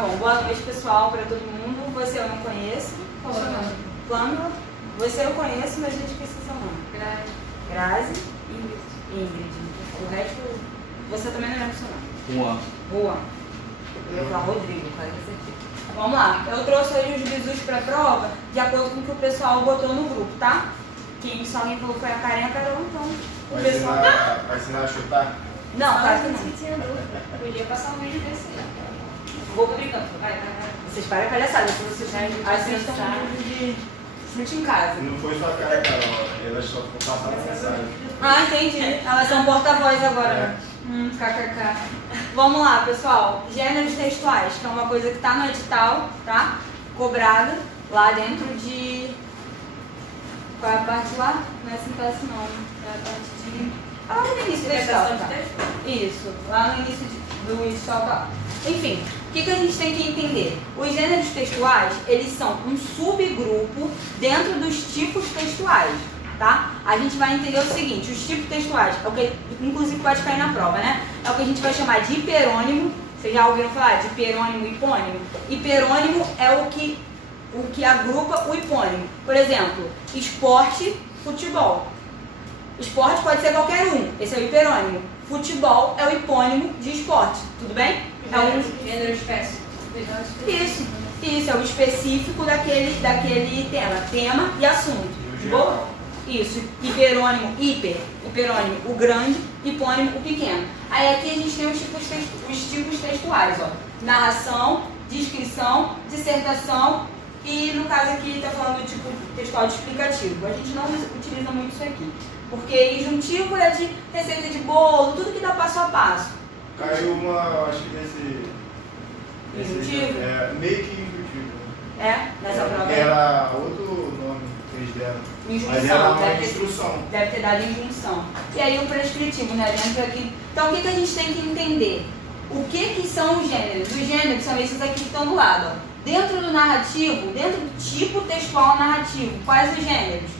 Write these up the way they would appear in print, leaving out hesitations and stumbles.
Bom, boa noite, pessoal, para todo mundo. Você eu não conheço. Qual é o seu nome? Flâmula. Você eu conheço, mas eu esqueci seu nome. Grazi. Ingrid. O resto, você também não lembra o seu nome. Juan. Eu ia falar Rodrigo, quase acertei. Vamos lá. Eu trouxe hoje os bizus para a prova de acordo com o que o pessoal botou no grupo, tá? Quem só alguém falou foi a Karen e a Carol, então o pessoal... Vai ensinar a chutar? Não, claro que não. Podia passar um vídeo desse aí. Vou brincando. Vai. Vocês param a palhaçada, se vocês assistam um vídeo de chute em casa. Não foi sua cara, Carol. Elas só passaram a mensagem. Ah, entendi. Elas são porta-voz agora. KKK. Vamos lá, pessoal. Gêneros textuais, que é uma coisa que está no edital, tá? Cobrada lá dentro de... Qual é a parte lá? Não é sintaxe não. É a parte de... Ah, no início do edital, tá? Isso. Lá no início do edital tá. Enfim, o que a gente tem que entender? Os gêneros textuais, eles são um subgrupo dentro dos tipos textuais, tá? A gente vai entender o seguinte, os tipos textuais, é o que, inclusive pode cair na prova, né? É o que a gente vai chamar de hiperônimo. Vocês já ouviram falar de hiperônimo e hipônimo? Hiperônimo é o que agrupa o hipônimo. Por exemplo, esporte, futebol. Esporte pode ser qualquer um, esse é o hiperônimo. Futebol é o hipônimo de esporte, tudo bem? É um gênero específico. Isso, é o específico daquele tema e assunto. De boa? Isso, hiperônimo, hiperônimo, o grande, hipônimo, o pequeno. Aí aqui a gente tem os tipos textuais, ó. Narração, descrição, dissertação e no caso aqui está falando do tipo textual de explicativo. A gente não utiliza muito isso aqui, porque injuntivo é de receita de bolo, tudo que dá passo a passo. Caiu uma, acho que nesse Injuntivo? Meio que injuntivo. Nessa prova. Era outro nome que eles deram. Injunção, Mas era uma instrução. Deve ter dado injunção. E aí o prescritivo, né? Dentro aqui. Então o que a gente tem que entender? O que são os gêneros? Os gêneros são esses aqui que estão do lado. Ó. Dentro do narrativo, dentro do tipo textual narrativo, quais os gêneros?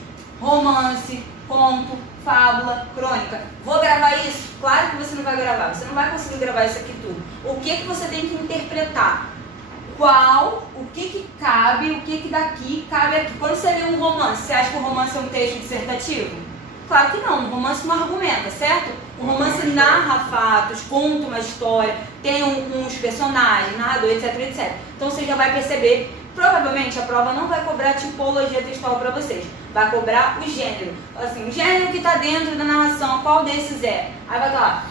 Romance, conto, fábula, crônica. Vou gravar isso? Claro que você não vai gravar. Você não vai conseguir gravar isso aqui tudo. O que você tem que interpretar? O que cabe, o que daqui cabe aqui. Quando você lê um romance, você acha que o romance é um texto dissertativo? Claro que não, um romance não argumenta, certo? O romance narra fatos, conta uma história, tem uns personagens, narrador, etc. Então você já vai perceber, provavelmente a prova não vai cobrar tipologia textual para vocês, vai cobrar o gênero. Assim, o gênero que está dentro da narração, qual desses é? Aí vai estar lá,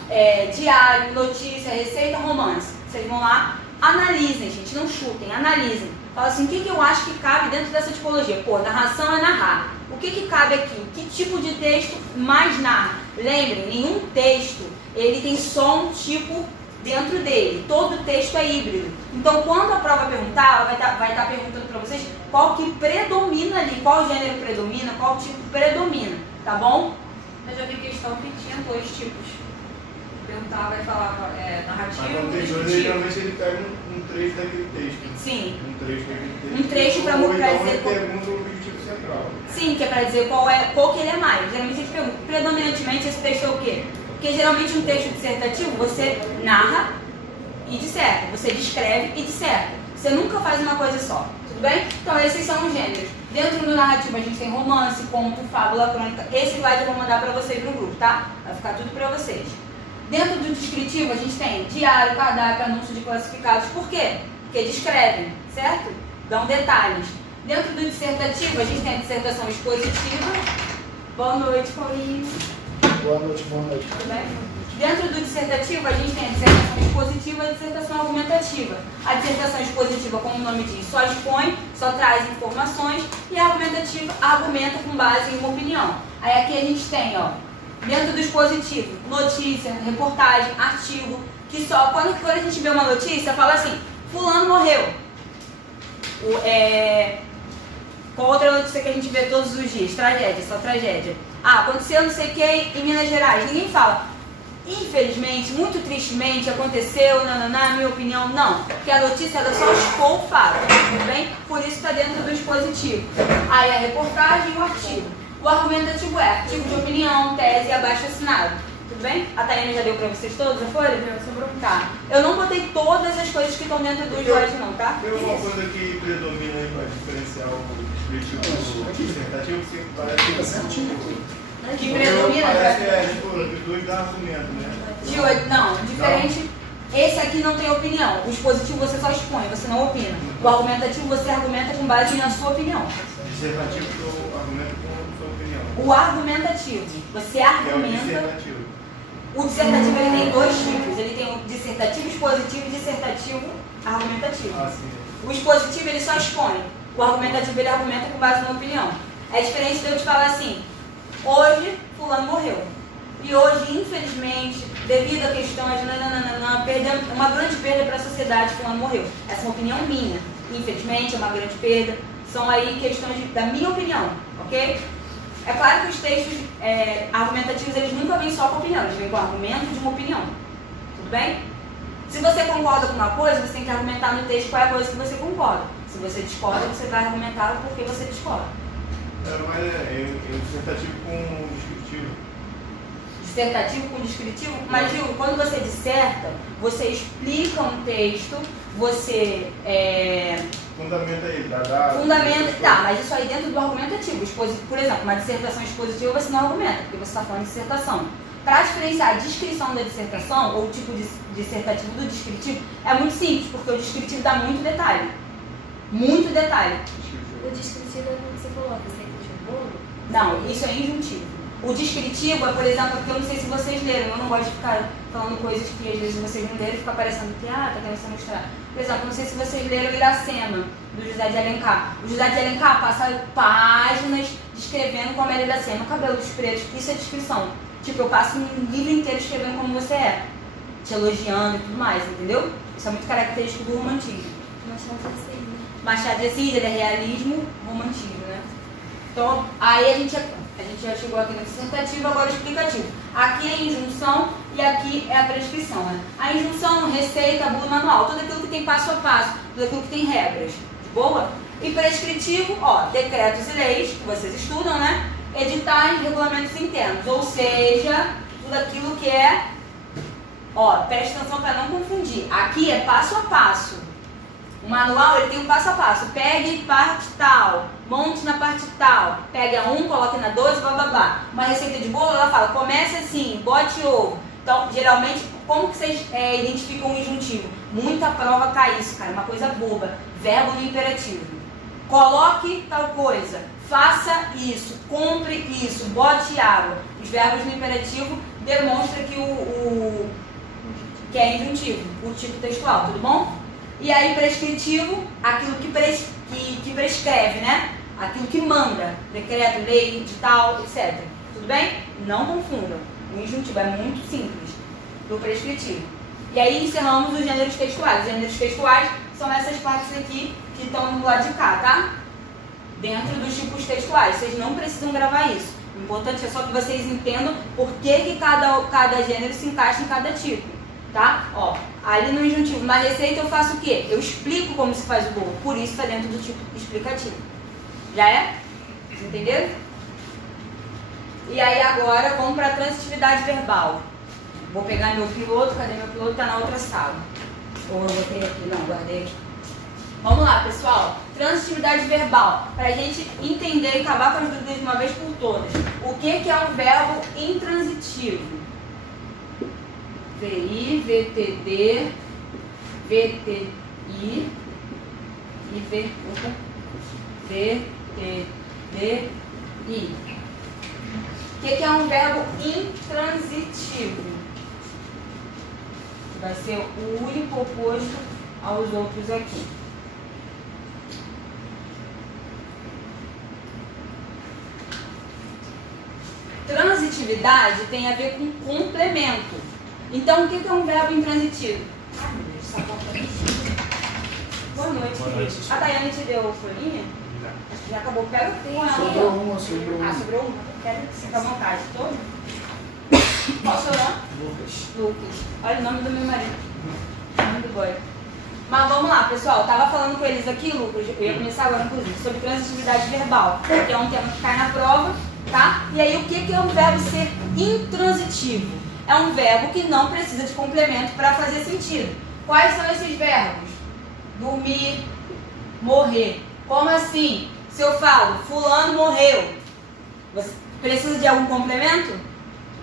diário, notícia, receita, romance. Vocês vão lá, analisem, gente, não chutem, analisem. Fala assim, o que eu acho que cabe dentro dessa tipologia? Pô, narração é narrar. O que cabe aqui? Que tipo de texto mais narra? Lembrem, nenhum texto, ele tem só um tipo dentro dele. Todo texto é híbrido. Então, quando a prova perguntar, ela vai estar perguntando para vocês qual que predomina ali, qual gênero predomina, qual tipo predomina, tá bom? Eu já vi questão que tinha 2 tipos. Perguntava e falava narrativo Mas no e texto, descritivo. geralmente ele pega um trecho daquele texto. Sim. Um trecho daquele texto. Um trecho para Ou então dizer ele pergunta o objetivo central. Sim, que é para dizer qual que ele é mais. Geralmente a gente pergunta, predominantemente esse texto é o quê? Porque geralmente um texto dissertativo você narra e disserta, você descreve e disserta. Você nunca faz uma coisa só, tudo bem? Então esses são os gêneros. Dentro do narrativo a gente tem romance, conto, fábula, crônica. Esse slide eu vou mandar para vocês no grupo, tá? Vai ficar tudo para vocês. Dentro do descritivo a gente tem diário, cardápio, anúncio de classificados. Por quê? Porque descrevem, certo? Dão detalhes. Dentro do dissertativo a gente tem a dissertação expositiva. Boa noite, Paulinho. Boa noite. Tudo bem? Dentro do dissertativo a gente tem a dissertação expositiva e a dissertação argumentativa. A dissertação expositiva, como o nome diz, só expõe, só traz informações, e a argumentativa argumenta com base em uma opinião. Aí aqui a gente tem, ó, dentro do expositivo, notícia, reportagem, artigo, que só quando a gente vê uma notícia, fala assim, fulano morreu. Qual outra notícia que a gente vê todos os dias? Tragédia, só tragédia. Aconteceu não sei o que em Minas Gerais. Ninguém fala. Infelizmente, muito tristemente, aconteceu, na minha opinião, não. Porque a notícia ela só expõe o fato, tudo bem? Por isso está dentro do expositivo. Aí a reportagem e o artigo. O argumentativo é artigo de opinião, tese e abaixo-assinado. Tudo bem? A Tayane já deu pra vocês todos, já foi? Sobrou. Tá. Eu não botei todas as coisas que estão dentro do slide não, tá? Tem alguma coisa que predomina aí para diferenciar o descritivo do dissertativo? Que parece Fica certinho. Que predomina, parece que né? é tipo, os dois dão argumento, né? Tio, não, diferente. Esse aqui não tem opinião. O expositivo você só expõe, você não opina. O argumentativo você argumenta com base na sua opinião. Dissertativo eu argumento com sua opinião. O argumentativo, você Que é o argumenta. dissertativo. O dissertativo ele tem dois tipos. Ele tem o dissertativo expositivo e dissertativo argumentativo. Ah, sim. O expositivo ele só expõe. O argumentativo ele argumenta com base na opinião. É diferente de eu te falar assim: hoje fulano morreu. E hoje, infelizmente, devido a questões, perdendo uma grande perda para a sociedade, fulano morreu. Essa é uma opinião minha. Infelizmente, é uma grande perda. São aí questões da minha opinião, ok? É claro que os textos argumentativos, eles nunca vêm só com opinião, eles vêm com o argumento de uma opinião. Tudo bem? Se você concorda com uma coisa, você tem que argumentar no texto qual é a coisa que você concorda. Se você discorda, você vai argumentar o porquê você discorda. Mas é dissertativo com descritivo. Dissertativo com descritivo, mas viu, quando você disserta, você explica um texto, você Fundamenta ele, dá. fundamenta, tá, mas isso aí dentro do argumentativo. Por exemplo, uma dissertação expositiva você não argumenta, porque você está falando de dissertação. Para diferenciar a descrição da dissertação, ou o tipo de dissertativo do descritivo, é muito simples, porque o descritivo dá muito detalhe. Muito detalhe. O descritivo é o que você falou, a receita de um bolo? Não, isso é injuntivo. O descritivo é, por exemplo, porque eu não sei se vocês leram, eu não gosto de ficar falando coisas que às vezes vocês não leram e fica parecendo que, tá querendo se mostrar. Por exemplo, não sei se vocês leram Iracema, do José de Alencar. O José de Alencar passa páginas descrevendo como era Iracema, cabelos pretos, isso é descrição. Tipo, eu passo um livro inteiro escrevendo como você é, te elogiando e tudo mais, entendeu? Isso é muito característico do romantismo. Machado de Assis, né? Machado de Assis, ele é realismo, romantismo, né? Então, aí a gente já chegou aqui no dissertativo, agora explicativo. Aqui é a injunção e aqui é a prescrição, né? A injunção, receita, bula, manual, tudo aquilo que tem passo a passo, tudo aquilo que tem regras, de boa? E prescritivo, ó, decretos e leis, que vocês estudam, né? Editais, regulamentos internos, ou seja, tudo aquilo que é, ó, presta atenção para não confundir. Aqui é passo a passo. O manual, ele tem um passo a passo. Pegue parte tal, monte na parte tal, pegue a 1, coloque na 2, blá blá blá. Uma receita de bolo, ela fala, comece assim, bote ovo. Então, geralmente, como que vocês identificam o injuntivo? Muita prova cai isso, cara, uma coisa boba. Verbo no imperativo. Coloque tal coisa, faça isso, compre isso, bote água. Os verbos no imperativo demonstram que que é injuntivo, o tipo textual, tudo bom? E aí, prescritivo, aquilo que prescreve, né? Aquilo que manda, decreto, lei, edital, etc. Tudo bem? Não confundam. O injuntivo é muito simples do prescritivo. E aí encerramos os gêneros textuais. Os gêneros textuais são essas partes aqui que estão do lado de cá, tá? Dentro dos tipos textuais. Vocês não precisam gravar isso. O importante é só que vocês entendam por que cada gênero se encaixa em cada tipo. Tá? Ó, ali no injuntivo, na receita eu faço o quê? Eu explico como se faz o bolo, por isso está dentro do tipo explicativo. Já é? Vocês entenderam? E aí agora vamos para a transitividade verbal. Vou pegar meu piloto, cadê meu piloto? Está na outra sala. Ou eu botei aqui, não, guardei aqui. Vamos lá, pessoal. Transitividade verbal, para a gente entender e acabar com as dúvidas de uma vez por todas. O que é um verbo intransitivo? VI, VTD, VTI e VTDI. O que é um verbo intransitivo? Vai ser o único oposto aos outros aqui. Transitividade tem a ver com complemento. Então, o que é um verbo intransitivo? Ai, meu Deus, essa porta aqui. Boa noite. Boa noite. A Daiane te deu folhinha? Acho que já acabou. Pega com ela. Sobrou uma, sobrou uma. Ah, sobrou uma? Quero que fique à vontade. Todo? Qual o seu nome? Lucas. Lucas. Olha o nome do meu marido. O nome do boy. Mas vamos lá, pessoal. Eu tava falando com eles aqui, Lucas, eu ia começar agora, inclusive, sobre transitividade verbal, que é um tema que cai na prova, tá? E aí, o que é um verbo ser intransitivo? é um verbo que não precisa de complemento para fazer sentido. Quais são esses verbos? Dormir, morrer. Como assim? Se eu falo, fulano morreu, você precisa de algum complemento?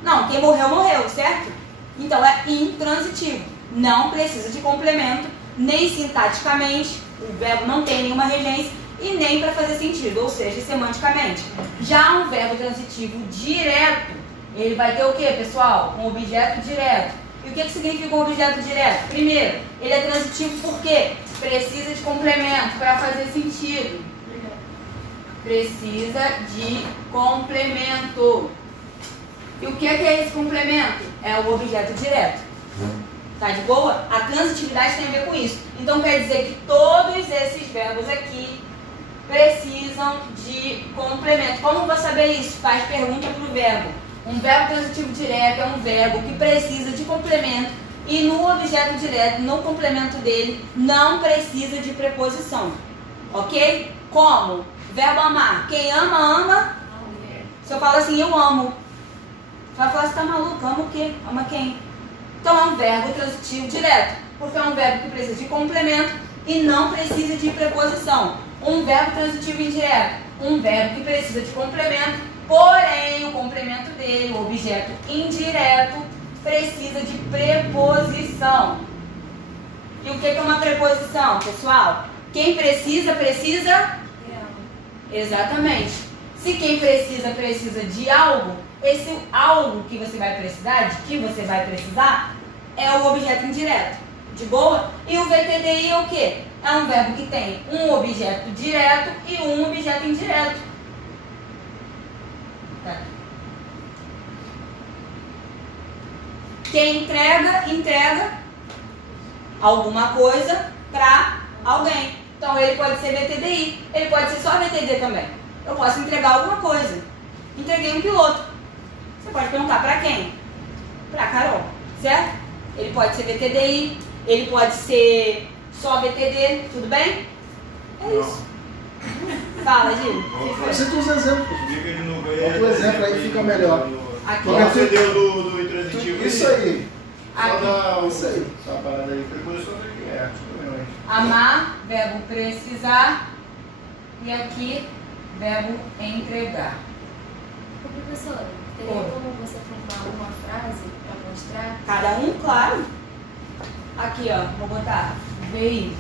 Não, quem morreu, morreu, certo? Então é intransitivo. Não precisa de complemento, nem sintaticamente, o verbo não tem nenhuma regência, e nem para fazer sentido, ou seja, semanticamente. Já um verbo transitivo direto, ele vai ter o que, pessoal? Um objeto direto. E o que significa um objeto direto? Primeiro, ele é transitivo porque precisa de complemento para fazer sentido. Precisa de complemento. E o que é esse complemento? É o objeto direto. Tá de boa? A transitividade tem a ver com isso. Então quer dizer que todos esses verbos aqui precisam de complemento. Como eu vou saber isso? Faz pergunta para o verbo. Um verbo transitivo direto é um verbo que precisa de complemento e no objeto direto, no complemento dele, não precisa de preposição. Ok? Como? Verbo amar. Quem ama, ama. Se eu falo assim, eu amo. Você vai falar, você tá maluco? Ama o quê? Ama quem? Então é um verbo transitivo direto, porque é um verbo que precisa de complemento e não precisa de preposição. Um verbo transitivo indireto, um verbo que precisa de complemento, porém o complemento dele, o objeto indireto, precisa de preposição. E o que é uma preposição, pessoal? Quem precisa, precisa? Exatamente. Se quem precisa, precisa de algo, esse algo que você vai precisar, é o objeto indireto. De boa? E o VTDI é o quê? É um verbo que tem um objeto direto e um objeto indireto. Tá. Quem entrega, entrega alguma coisa para alguém. Então ele pode ser VTDI, ele pode ser só VTD também. Eu posso entregar alguma coisa. Entreguei um piloto. Você pode perguntar para quem? Para Carol, certo? Ele pode ser VTDI, ele pode ser só VTD, tudo bem? É isso. Fala, Gil. Cita os exemplos. Diga de novo aí. Outro exemplo aí fica melhor. Aqui. Você deu do intransitivo. Isso aí. Só dá Isso aí. Só a parada aí. Preposição aqui é. Amar, verbo precisar. E aqui, verbo entregar. Ô, professora, teria como você formar uma frase para mostrar? Cada um, claro. Aqui, ó, vou botar VI.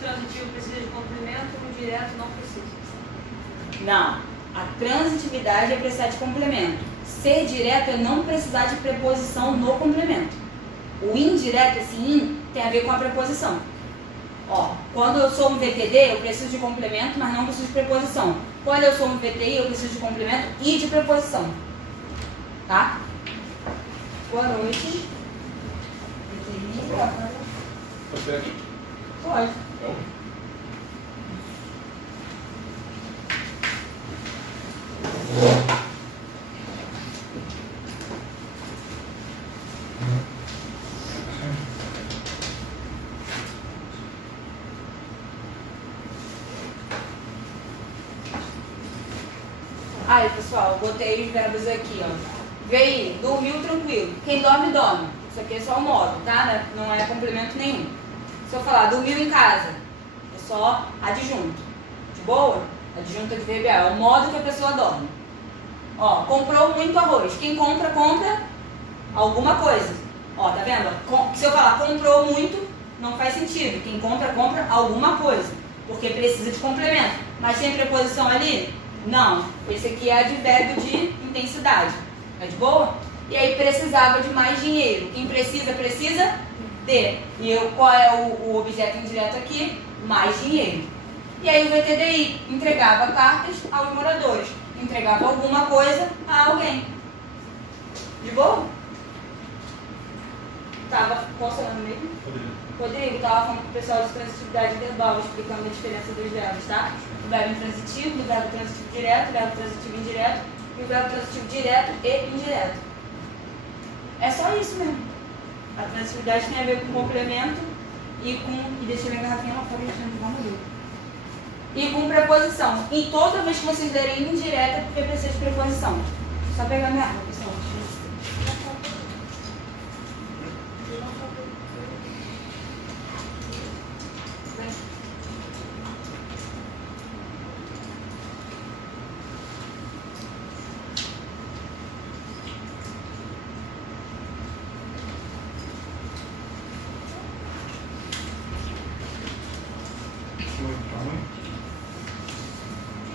Transitivo precisa de complemento, o direto não precisa. Não. A transitividade é precisar de complemento. Ser direto é não precisar de preposição no complemento. O indireto, esse in, tem a ver com a preposição. Ó, quando eu sou um VTD, eu preciso de complemento, mas não preciso de preposição. Quando eu sou um VTI, eu preciso de complemento e de preposição. Tá? Boa noite. Pode ser aqui? Pode. Não? Aí, pessoal, eu botei os verbos aqui, ó. VI, dormiu tranquilo. Quem dorme, dorme. Isso aqui é só o modo, tá? Não é complemento nenhum. Se eu falar dormiu em casa, é só adjunto. De boa? Adjunto adverbial. É o modo que a pessoa dorme. Ó, comprou muito arroz. Quem compra, compra alguma coisa. Ó, tá vendo? Se eu falar comprou muito, não faz sentido. Quem compra, compra alguma coisa. Porque precisa de complemento. Mas tem preposição ali? Não. Esse aqui é advérbio de intensidade. É de boa? E aí precisava de mais dinheiro. Quem precisa, precisa de. E qual é o objeto indireto aqui? Mais dinheiro. E aí o VTDI entregava cartas aos moradores. Entregava alguma coisa a alguém. De boa? Qual o seu nome mesmo? Rodrigo, estava falando com o pessoal de transitividade verbal, explicando a diferença dos verbos, tá? O verbo intransitivo, o verbo transitivo direto, o verbo transitivo indireto e o verbo transitivo direto e indireto. É só isso mesmo. A transitividade tem a ver com complemento e com... E deixa minha garrafinha lá fora, deixando igual Rodrigo. E com preposição. E toda vez que vocês lerem indireta, é porque precisa de preposição. Só pegar minha água, pessoal.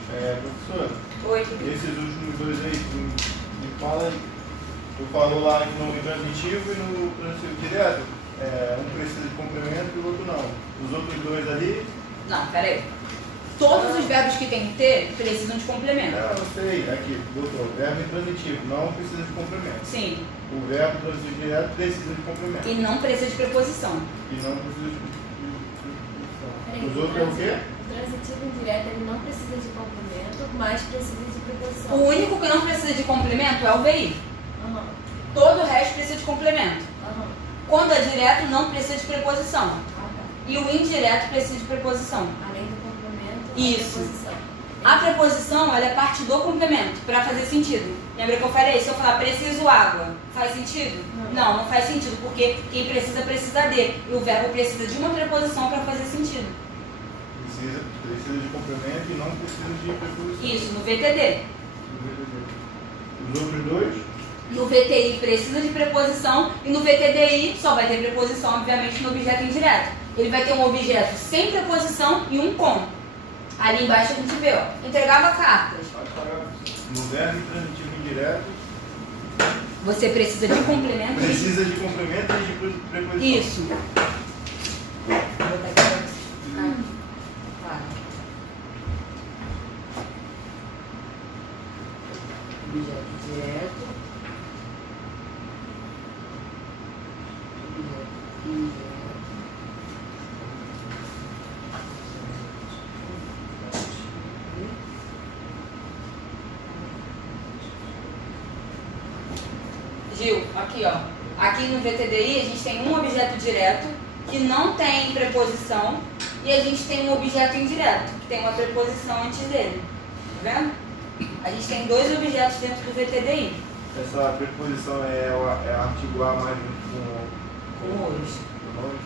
Professora, Oi. esses últimos dois aí, me fala aí. Tu falou lá que no intransitivo e no transitivo direto, um precisa de complemento e o outro não. Os outros dois ali... Não, peraí. Todos os verbos que tem que ter precisam de complemento. Não sei, aqui, doutor, verbo intransitivo não precisa de complemento. Sim. O verbo transitivo direto precisa de complemento. E não precisa de preposição. E não precisa de preposição. Peraí, Os outros é o quê? O transitivo indireto ele não precisa de complemento, mas precisa de preposição. O único que não precisa de complemento é o VI. Aham, Todo o resto precisa de complemento. aham. Quando é direto, não precisa de preposição. Ah, tá. E o indireto precisa de preposição. Além do complemento, Isso. a preposição. A preposição, ela é parte do complemento, para fazer sentido. Lembra que eu falei? Se eu falar preciso água, faz sentido? Não. Não faz sentido, porque quem precisa, precisa de. E o verbo precisa de uma preposição para fazer sentido. Precisa de complemento e não precisa de preposição. Isso, no VTD. Os outros dois? No VTI precisa de preposição e no VTDI só vai ter preposição, obviamente, no objeto indireto. Ele vai ter um objeto sem preposição e um com. Ali embaixo a gente vê, ó, entregava cartas. No verbo transitivo indireto, Você precisa de complemento. precisa de complemento e de preposição. Isso. Vou botar aqui pra você. Claro. Objeto direto. Objeto indireto. Gil, aqui ó. Aqui no VTDI a gente tem um objeto direto que não tem preposição e a gente tem um objeto indireto que tem uma preposição antes dele. Tá vendo? A gente tem dois objetos dentro do VTDI. Essa preposição é articular mais Com hoje. com hoje.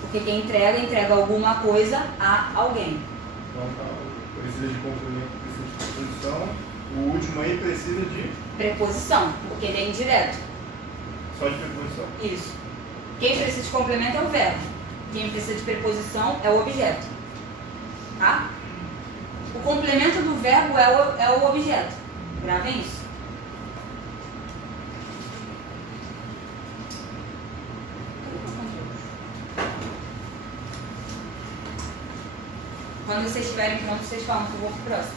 Porque quem entrega alguma coisa a alguém. Então, tá, precisa de complemento, precisa de preposição. O último aí precisa de Preposição, porque ele é indireto. só de preposição. Isso. Quem precisa de complemento é o verbo. Quem precisa de preposição é o objeto. Tá? O complemento do verbo é o objeto. Gravem isso. Quando vocês estiverem prontos, vocês falam que eu vou pro próximo.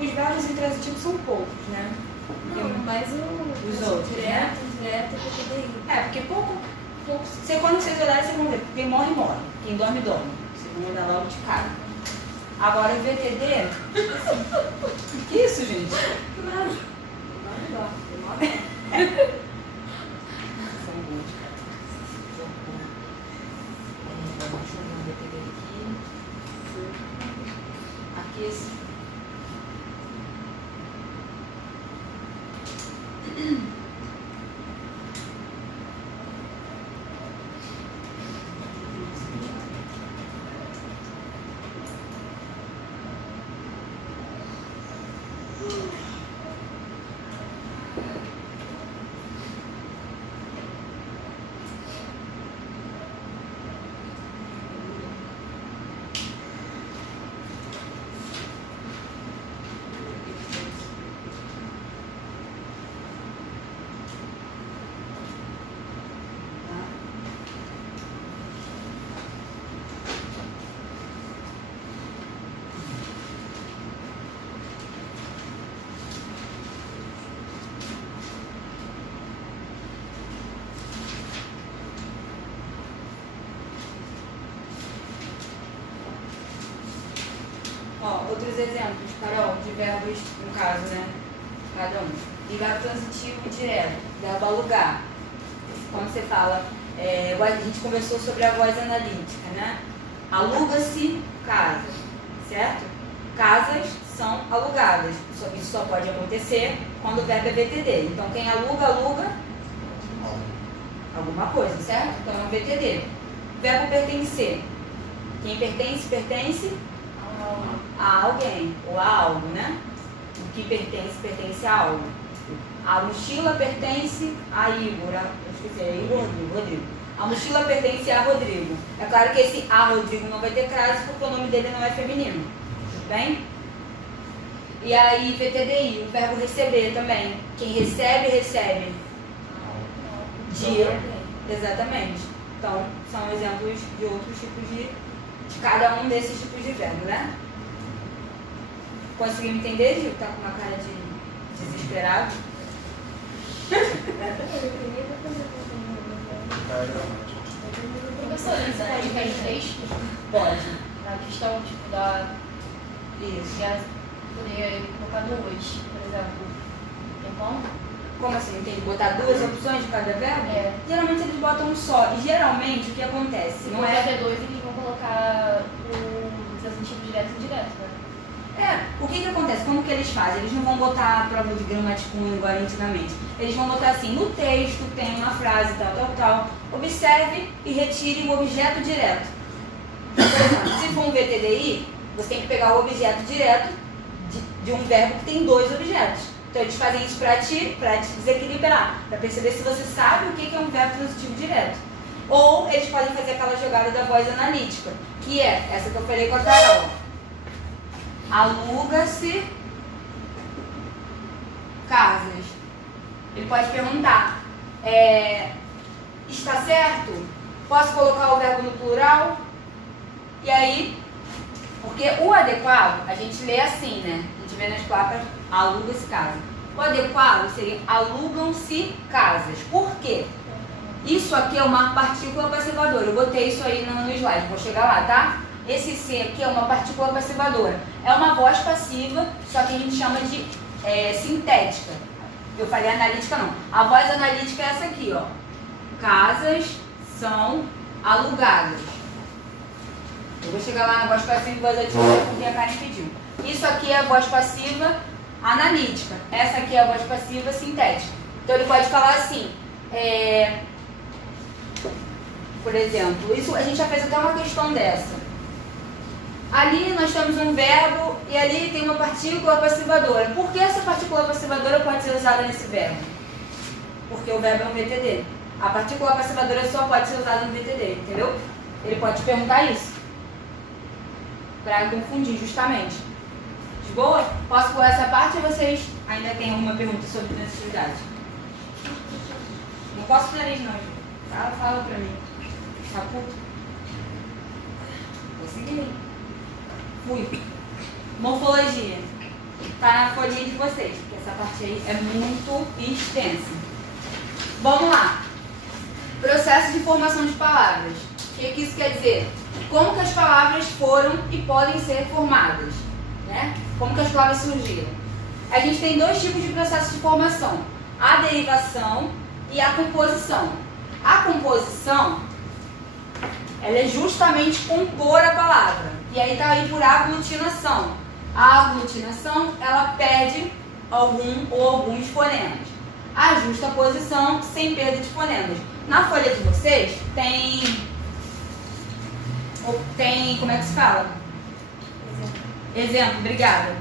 os verbos intransitivos são poucos, né? Não, mas Os outros, direto, indireto, PTDI. É, porque pouco. Quando vocês olharem, vocês vão ver. Quem morre, morre. Quem dorme, dorme. Vocês vão mudar logo de cara. Agora o VTD. Que isso, gente? Não, São boas, cara. Deixa eu ver o VTD aqui. Aqui esse. Ó, outros exemplos, Carol, de verbos, no caso, né? Cada um. E verbo transitivo direto, verbo alugar. Quando você fala, a gente conversou sobre a voz analítica, né? Aluga-se casas, certo? Casas são alugadas. Isso só pode acontecer quando o verbo é VTD. Então, quem aluga, aluga alguma coisa, certo? Então, é um VTD. Verbo pertencer. Quem pertence, pertence a alguém, ou a algo, né? O que pertence, pertence a algo. A mochila pertence a Igor, eu esqueci, é Igor ou Rodrigo. A mochila pertence a Rodrigo. É claro que esse a Rodrigo não vai ter crase porque o nome dele não é feminino. Tudo bem? E aí, VTDI, o verbo receber também. Quem recebe, recebe. Exatamente. Então, são exemplos de outros tipos de cada um desses tipos de verbo, né? Conseguiu entender, Gil? Tá com uma cara de desesperado? Professora, isso pode ficar em texto? Pode. Na questão, tipo, da... Isso. Já poderia colocar duas, por exemplo. Tem como? Como assim? Tem que botar duas opções de cada verbo? É. Geralmente eles botam um só. E geralmente o que acontece? Se Não for é... ter dois, eles vão colocar o transitivo direto e indireto, né? O que acontece? Como que eles fazem? Eles não vão botar a prova de gramática igual antigamente. Eles vão botar assim, no texto tem uma frase, tal. Observe e retire o objeto direto. Por exemplo, se for um VTDI, você tem que pegar o objeto direto de um verbo que tem dois objetos. Então eles fazem isso para te desequilibrar, para perceber se você sabe o que é um verbo transitivo direto. Ou eles podem fazer aquela jogada da voz analítica, que é essa que eu falei com a Carol. Aluga-se casas. Ele pode perguntar, está certo? Posso colocar o verbo no plural? E aí, porque o adequado, a gente lê assim, né? A gente vê nas placas, aluga-se casa. O adequado seria alugam-se casas. Por quê? Isso aqui é uma partícula passivadora. Eu botei isso aí no slide, vou chegar lá, tá? Esse C aqui é uma partícula passivadora. É uma voz passiva, só que a gente chama de sintética. Eu falei analítica não. A voz analítica é essa aqui, ó. Casas são alugadas. Eu vou chegar lá na voz passiva e voz ativa porque a Karen pediu. Isso aqui é a voz passiva analítica. Essa aqui é a voz passiva sintética. Então ele pode falar assim, por exemplo, isso a gente já fez até uma questão dessa. Ali nós temos um verbo e ali tem uma partícula passivadora. Por que essa partícula passivadora pode ser usada nesse verbo? Porque o verbo é um VTD. A partícula passivadora só pode ser usada no VTD, entendeu? Ele pode te perguntar isso. Para confundir, justamente. De boa? Posso pular essa parte ou vocês ainda têm alguma pergunta sobre transitividade? Não posso nariz não, gente. Fala pra mim. Tá puto? Vou seguir. Fui. Morfologia. tá na folhinha de vocês, porque essa parte aí é muito extensa. Vamos lá. Processo de formação de palavras. O que isso quer dizer? Como que as palavras foram e podem ser formadas, né? Como que as palavras surgiram? A gente tem dois tipos de processo de formação: a derivação e a composição. A composição, ela é justamente compor a palavra. E aí tá aí por aglutinação. A aglutinação, ela perde algum ou alguns fonemas. A justaposição, sem perda de fonemas. Na folha de vocês tem, como é que se fala? Exemplo, obrigada.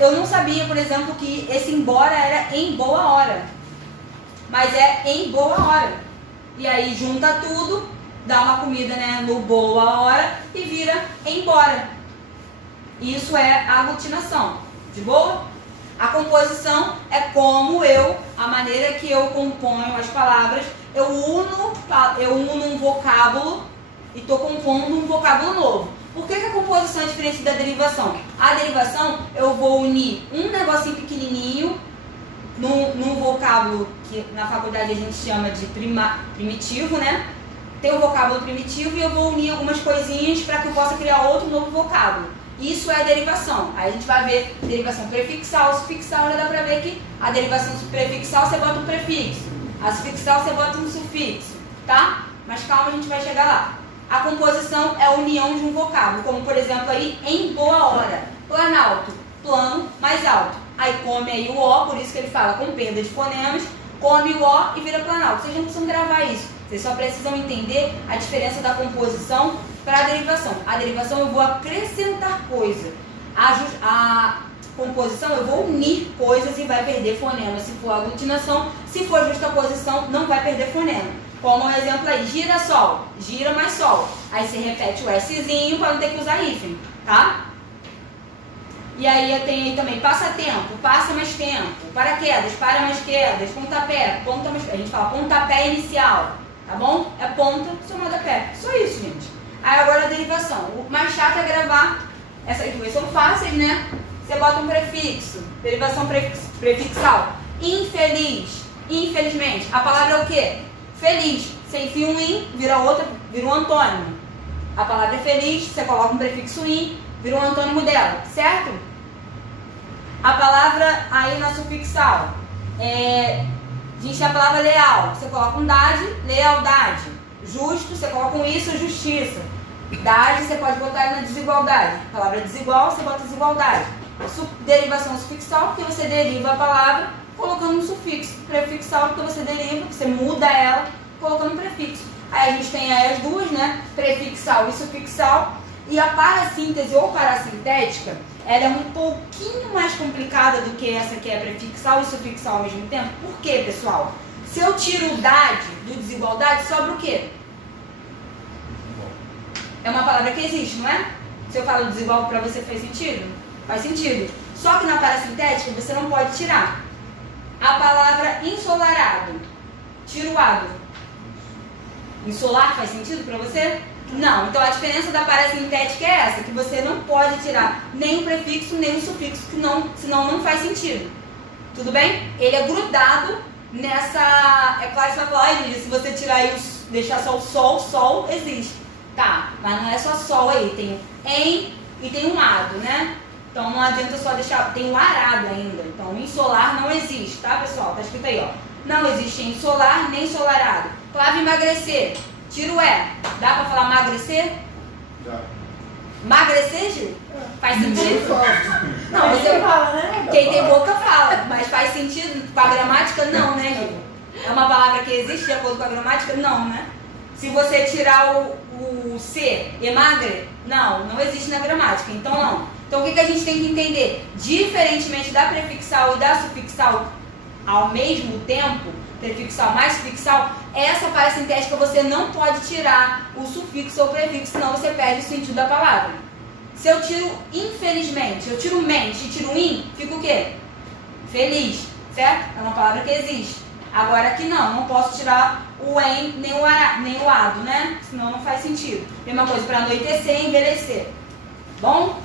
Eu não sabia, por exemplo, que esse embora era em boa hora. Mas é em boa hora. E aí junta tudo, dá uma comida, né, no boa hora e vira embora. Isso é a aglutinação. De boa? A composição é como a maneira que eu componho as palavras. Eu uno um vocábulo e estou compondo um vocábulo novo. Por que a composição é diferente da derivação? A derivação, eu vou unir um negocinho pequenininho num vocábulo que na faculdade a gente chama de primitivo, né? Tem o vocábulo primitivo e eu vou unir algumas coisinhas para que eu possa criar outro novo vocábulo. Isso é a derivação. Aí a gente vai ver derivação prefixal, sufixal, já dá para ver que a derivação prefixal você bota um prefixo, a sufixal você bota um sufixo, tá? Mas calma, a gente vai chegar lá. A composição é a união de um vocábulo, como por exemplo aí, em boa hora. Planalto, plano mais alto. Aí come aí o O, por isso que ele fala com perda de fonemas, come o O e vira planalto. Vocês não precisam gravar isso, vocês só precisam entender a diferença da composição para a derivação. A derivação eu vou acrescentar coisa. A composição eu vou unir coisas e vai perder fonema. Se for aglutinação, se for justaposição, não vai perder fonema. Como um exemplo aí, girassol, gira mais sol. Aí você repete o Szinho para não ter que usar hífen, tá? E aí tem aí também passatempo, passa mais tempo, paraquedas, para mais quedas, pontapé, ponta mais... A gente fala pontapé inicial, tá bom? É ponta somada pé. Só isso, gente. Aí agora a derivação. O mais chato é gravar. Essas duas são fáceis, né? Você bota um prefixo. Derivação prefixal. Infeliz. Infelizmente. A palavra é o quê? Feliz. Você enfia um in, vira um antônimo. A palavra é feliz, você coloca um prefixo in, vira um antônimo dela, certo? A palavra aí na sufixal. A gente tem a palavra leal. Você coloca um dade, lealdade. Justo, você coloca um isso, justiça. Dade, você pode botar na desigualdade. A palavra desigual, você bota desigualdade. Derivação sufixal, porque você deriva a palavra colocando um sufixo. Prefixal, porque você deriva, você muda ela colocando um prefixo. Aí a gente tem aí as duas, né? Prefixal e sufixal. E a parassíntese ou parassintética, ela é um pouquinho mais complicada do que essa que é prefixal e sufixal ao mesmo tempo. Por quê, pessoal? Se eu tiro o dade do desigualdade, sobra o quê? É uma palavra que existe, não é? Se eu falo desigual, para você faz sentido? Faz sentido. Só que na parassintética você não pode tirar. A palavra ensolarado, tira o ado. Insolar faz sentido para você? Não. Então a diferença da parassintética é essa, que você não pode tirar nem o prefixo nem o sufixo, senão não faz sentido. Tudo bem? Ele é grudado nessa... É claro que você vai falar, Lídia, se você tirar aí, deixar só o sol existe. Tá, mas não é só sol aí, tem em e tem um ado, né? Então não adianta só deixar, tem um arado ainda. Então ensolar não existe, tá, pessoal? Tá escrito aí, ó. Não existe ensolar nem ensolarado. Palavra emagrecer, tira o E. Dá pra falar emagrecer? Já. Emagrecer, Gil? Faz sentido? Não, Você você fala, né? quem tem boca fala, mas faz sentido com a gramática? Não, né, Gil? É uma palavra que existe de acordo com a gramática? Não, né? Se você tirar o C, emagre, não existe na gramática, então não. Então o que a gente tem que entender? Diferentemente da prefixal e da sufixal ao mesmo tempo, prefixal mais sufixal, essa parassintética você não pode tirar o sufixo ou prefixo, senão você perde o sentido da palavra. Se eu tiro infelizmente, eu tiro mente e tiro in, fica o quê? Feliz, certo? É uma palavra que existe. Agora aqui não posso tirar o em nem o ado, né? Senão não faz sentido. Mesma coisa para anoitecer e envelhecer. Bom?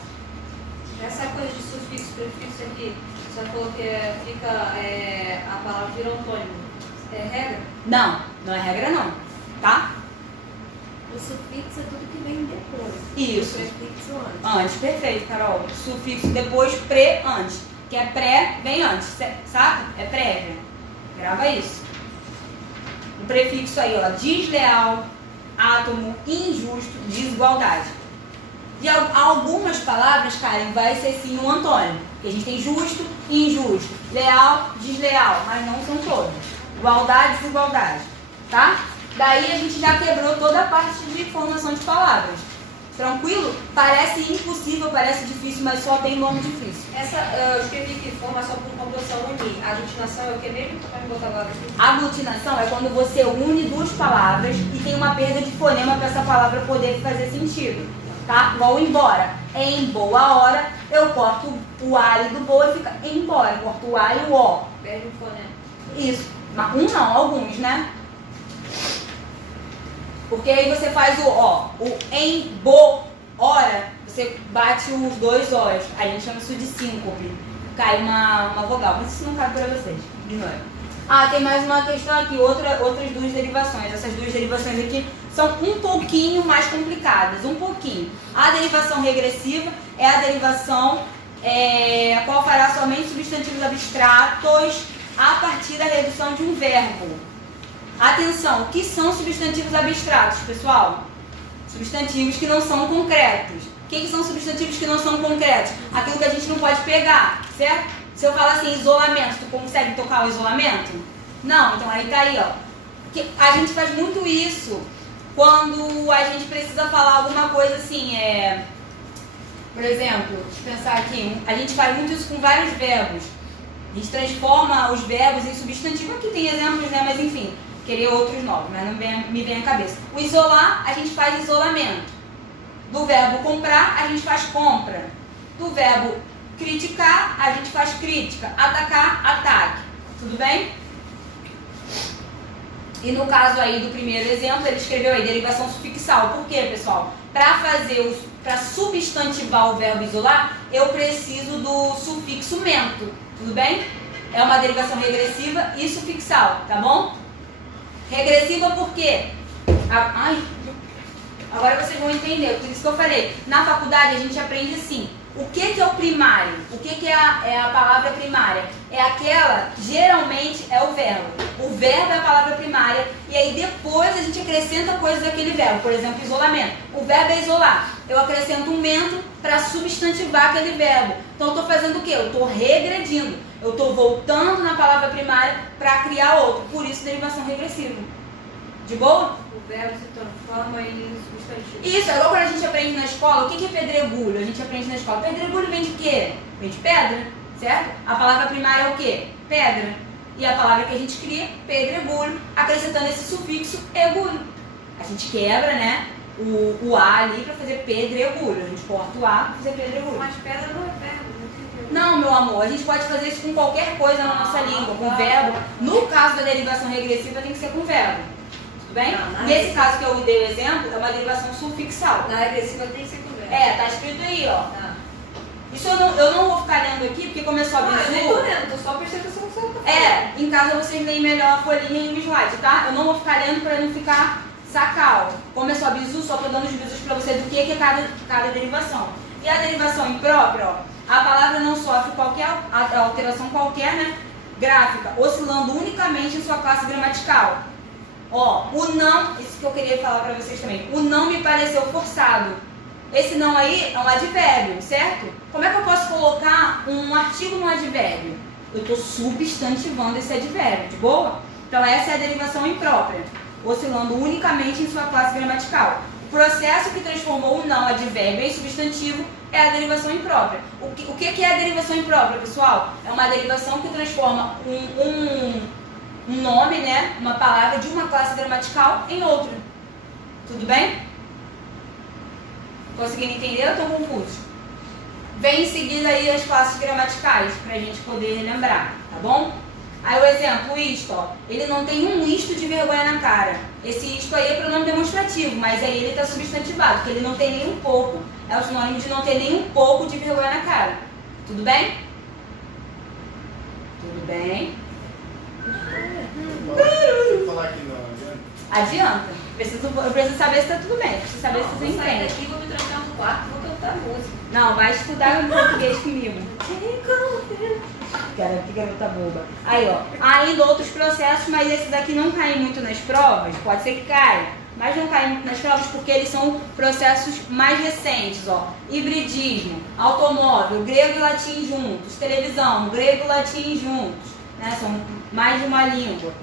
Essa coisa de sufixo, prefixo aqui, você falou que a palavra vira antônimo. É regra? Não, não é regra não, tá? O sufixo é tudo que vem depois. Isso. O prefixo antes. Antes, perfeito, Carol. Sufixo depois, pré, antes. Que é pré, vem antes, sabe? É prévia. Grava isso. O prefixo aí, ó, desleal, átomo, injusto, desigualdade. E algumas palavras, Karen, vai ser sim um antônimo. Porque a gente tem justo e injusto, leal, desleal, mas não são todos. Igualdade, desigualdade, tá? Daí a gente já quebrou toda a parte de formação de palavras. Tranquilo? Parece impossível, parece difícil, mas só tem nome difícil. Eu escrevi aqui, formação por composição unir. Aglutinação é o que mesmo? Tu vai me botar agora aqui? Aglutinação é quando você une duas palavras e tem uma perda de fonema para essa palavra poder fazer sentido. Tá? Igual embora. Em boa hora, eu corto o A do boa e fica embora. Eu corto o A e o O. Perde um fonema. Isso. Mas um não, alguns, né? Porque aí você faz o em boa hora, você bate os dois O's. A gente chama isso de síncope. Cai uma vogal, mas isso não cabe para vocês. Ignora. Tem mais uma questão aqui, outras duas derivações. Essas duas derivações aqui são um pouquinho mais complicadas, um pouquinho. A derivação regressiva é a derivação qual fará somente substantivos abstratos a partir da redução de um verbo. Atenção, o que são substantivos abstratos, pessoal? Substantivos que não são concretos. O que são substantivos que não são concretos? Aquilo que a gente não pode pegar, certo? Se eu falar assim, isolamento, tu consegue tocar o isolamento? Não, então aí tá aí, ó. A gente faz muito isso quando a gente precisa falar alguma coisa assim, por exemplo, deixa eu pensar aqui, a gente faz muito isso com vários verbos. A gente transforma os verbos em substantivo. Aqui tem exemplos, né? Mas enfim, queria outros novos, mas não me vem à cabeça. O isolar, a gente faz isolamento. Do verbo comprar, a gente faz compra. Do verbo criticar, a gente faz crítica. Atacar, ataque. Tudo bem? E no caso aí do primeiro exemplo, ele escreveu aí derivação sufixal. Por quê, pessoal? Para substantivar o verbo isolar, eu preciso do sufixo mento. Tudo bem? É uma derivação regressiva e sufixal, tá bom? Regressiva por quê? Agora vocês vão entender, por isso que eu falei. Na faculdade a gente aprende assim. O que é o primário? O que é a palavra primária? É aquela, geralmente, é o verbo. O verbo é a palavra primária e aí depois a gente acrescenta coisas daquele verbo. Por exemplo, isolamento. O verbo é isolar. Eu acrescento um mento para substantivar aquele verbo. Então eu estou fazendo o quê? Eu estou regredindo. Eu estou voltando na palavra primária para criar outro. Por isso, derivação regressiva. De boa? O verbo se transforma em substantivo. Isso, é igual quando a gente aprende na escola. O que é pedregulho? A gente aprende na escola. Pedregulho vem de quê? Vem de pedra, certo? A palavra primária é o quê? Pedra. E a palavra que a gente cria, pedregulho, acrescentando esse sufixo egulho. A gente quebra, né, o A ali para fazer pedregulho. A gente corta o A para fazer pedregulho. Mas pedra não é verbo. Não, meu amor, a gente pode fazer isso com qualquer coisa na nossa língua, com verbo. No caso da derivação regressiva, tem que ser com verbo. Tudo bem? Nesse caso que eu dei o exemplo, é uma derivação sufixal. Na regressiva tem que ser com verbo. Tá escrito aí, ó. Isso eu não vou ficar lendo aqui, porque como é só bizu... eu nem tô lendo, tô só prestando atenção no que você tá falando. Em casa vocês leem melhor a folhinha e o slide, tá? Eu não vou ficar lendo pra não ficar sacal. Como é só bizu, só tô dando os bizus pra você do que é cada derivação. E a derivação imprópria, ó, a palavra não sofre qualquer alteração qualquer, né, gráfica, oscilando unicamente em sua classe gramatical. Ó, o não, isso que eu queria falar pra vocês também, o não me pareceu forçado. Esse não aí é um advérbio, certo? Como é que eu posso colocar um artigo no advérbio? Eu estou substantivando esse advérbio, de boa? Então essa é a derivação imprópria, oscilando unicamente em sua classe gramatical. O processo que transformou o não advérbio em substantivo é a derivação imprópria. O que é a derivação imprópria, pessoal? É uma derivação que transforma um nome, né, uma palavra de uma classe gramatical em outra. Tudo bem? Conseguiram entender? Eu estou confuso. Vem em seguida aí as classes gramaticais, pra gente poder lembrar, tá bom? Aí o exemplo, o isto, ó, ele não tem um isto de vergonha na cara. Esse isto aí é pronome demonstrativo, mas aí ele está substantivado, porque ele não tem nem um pouco. É o sinônimo de não ter nem um pouco de vergonha na cara. Tudo bem? Tudo bem? Se falar que não, Adianta. Eu preciso saber se tá tudo bem. Preciso saber se você Vou sair entende. daqui, vou me trancar no quarto, vou cantar música. Não, vai estudar em português comigo. Cara, que garota boba. Aí, ó. Ainda outros processos, mas esses aqui não caem muito nas provas. Pode ser que caia, mas não caem muito nas provas porque eles são processos mais recentes, ó. Hibridismo, automóvel, grego e latim juntos, televisão, grego e latim juntos, né? São mais de uma língua.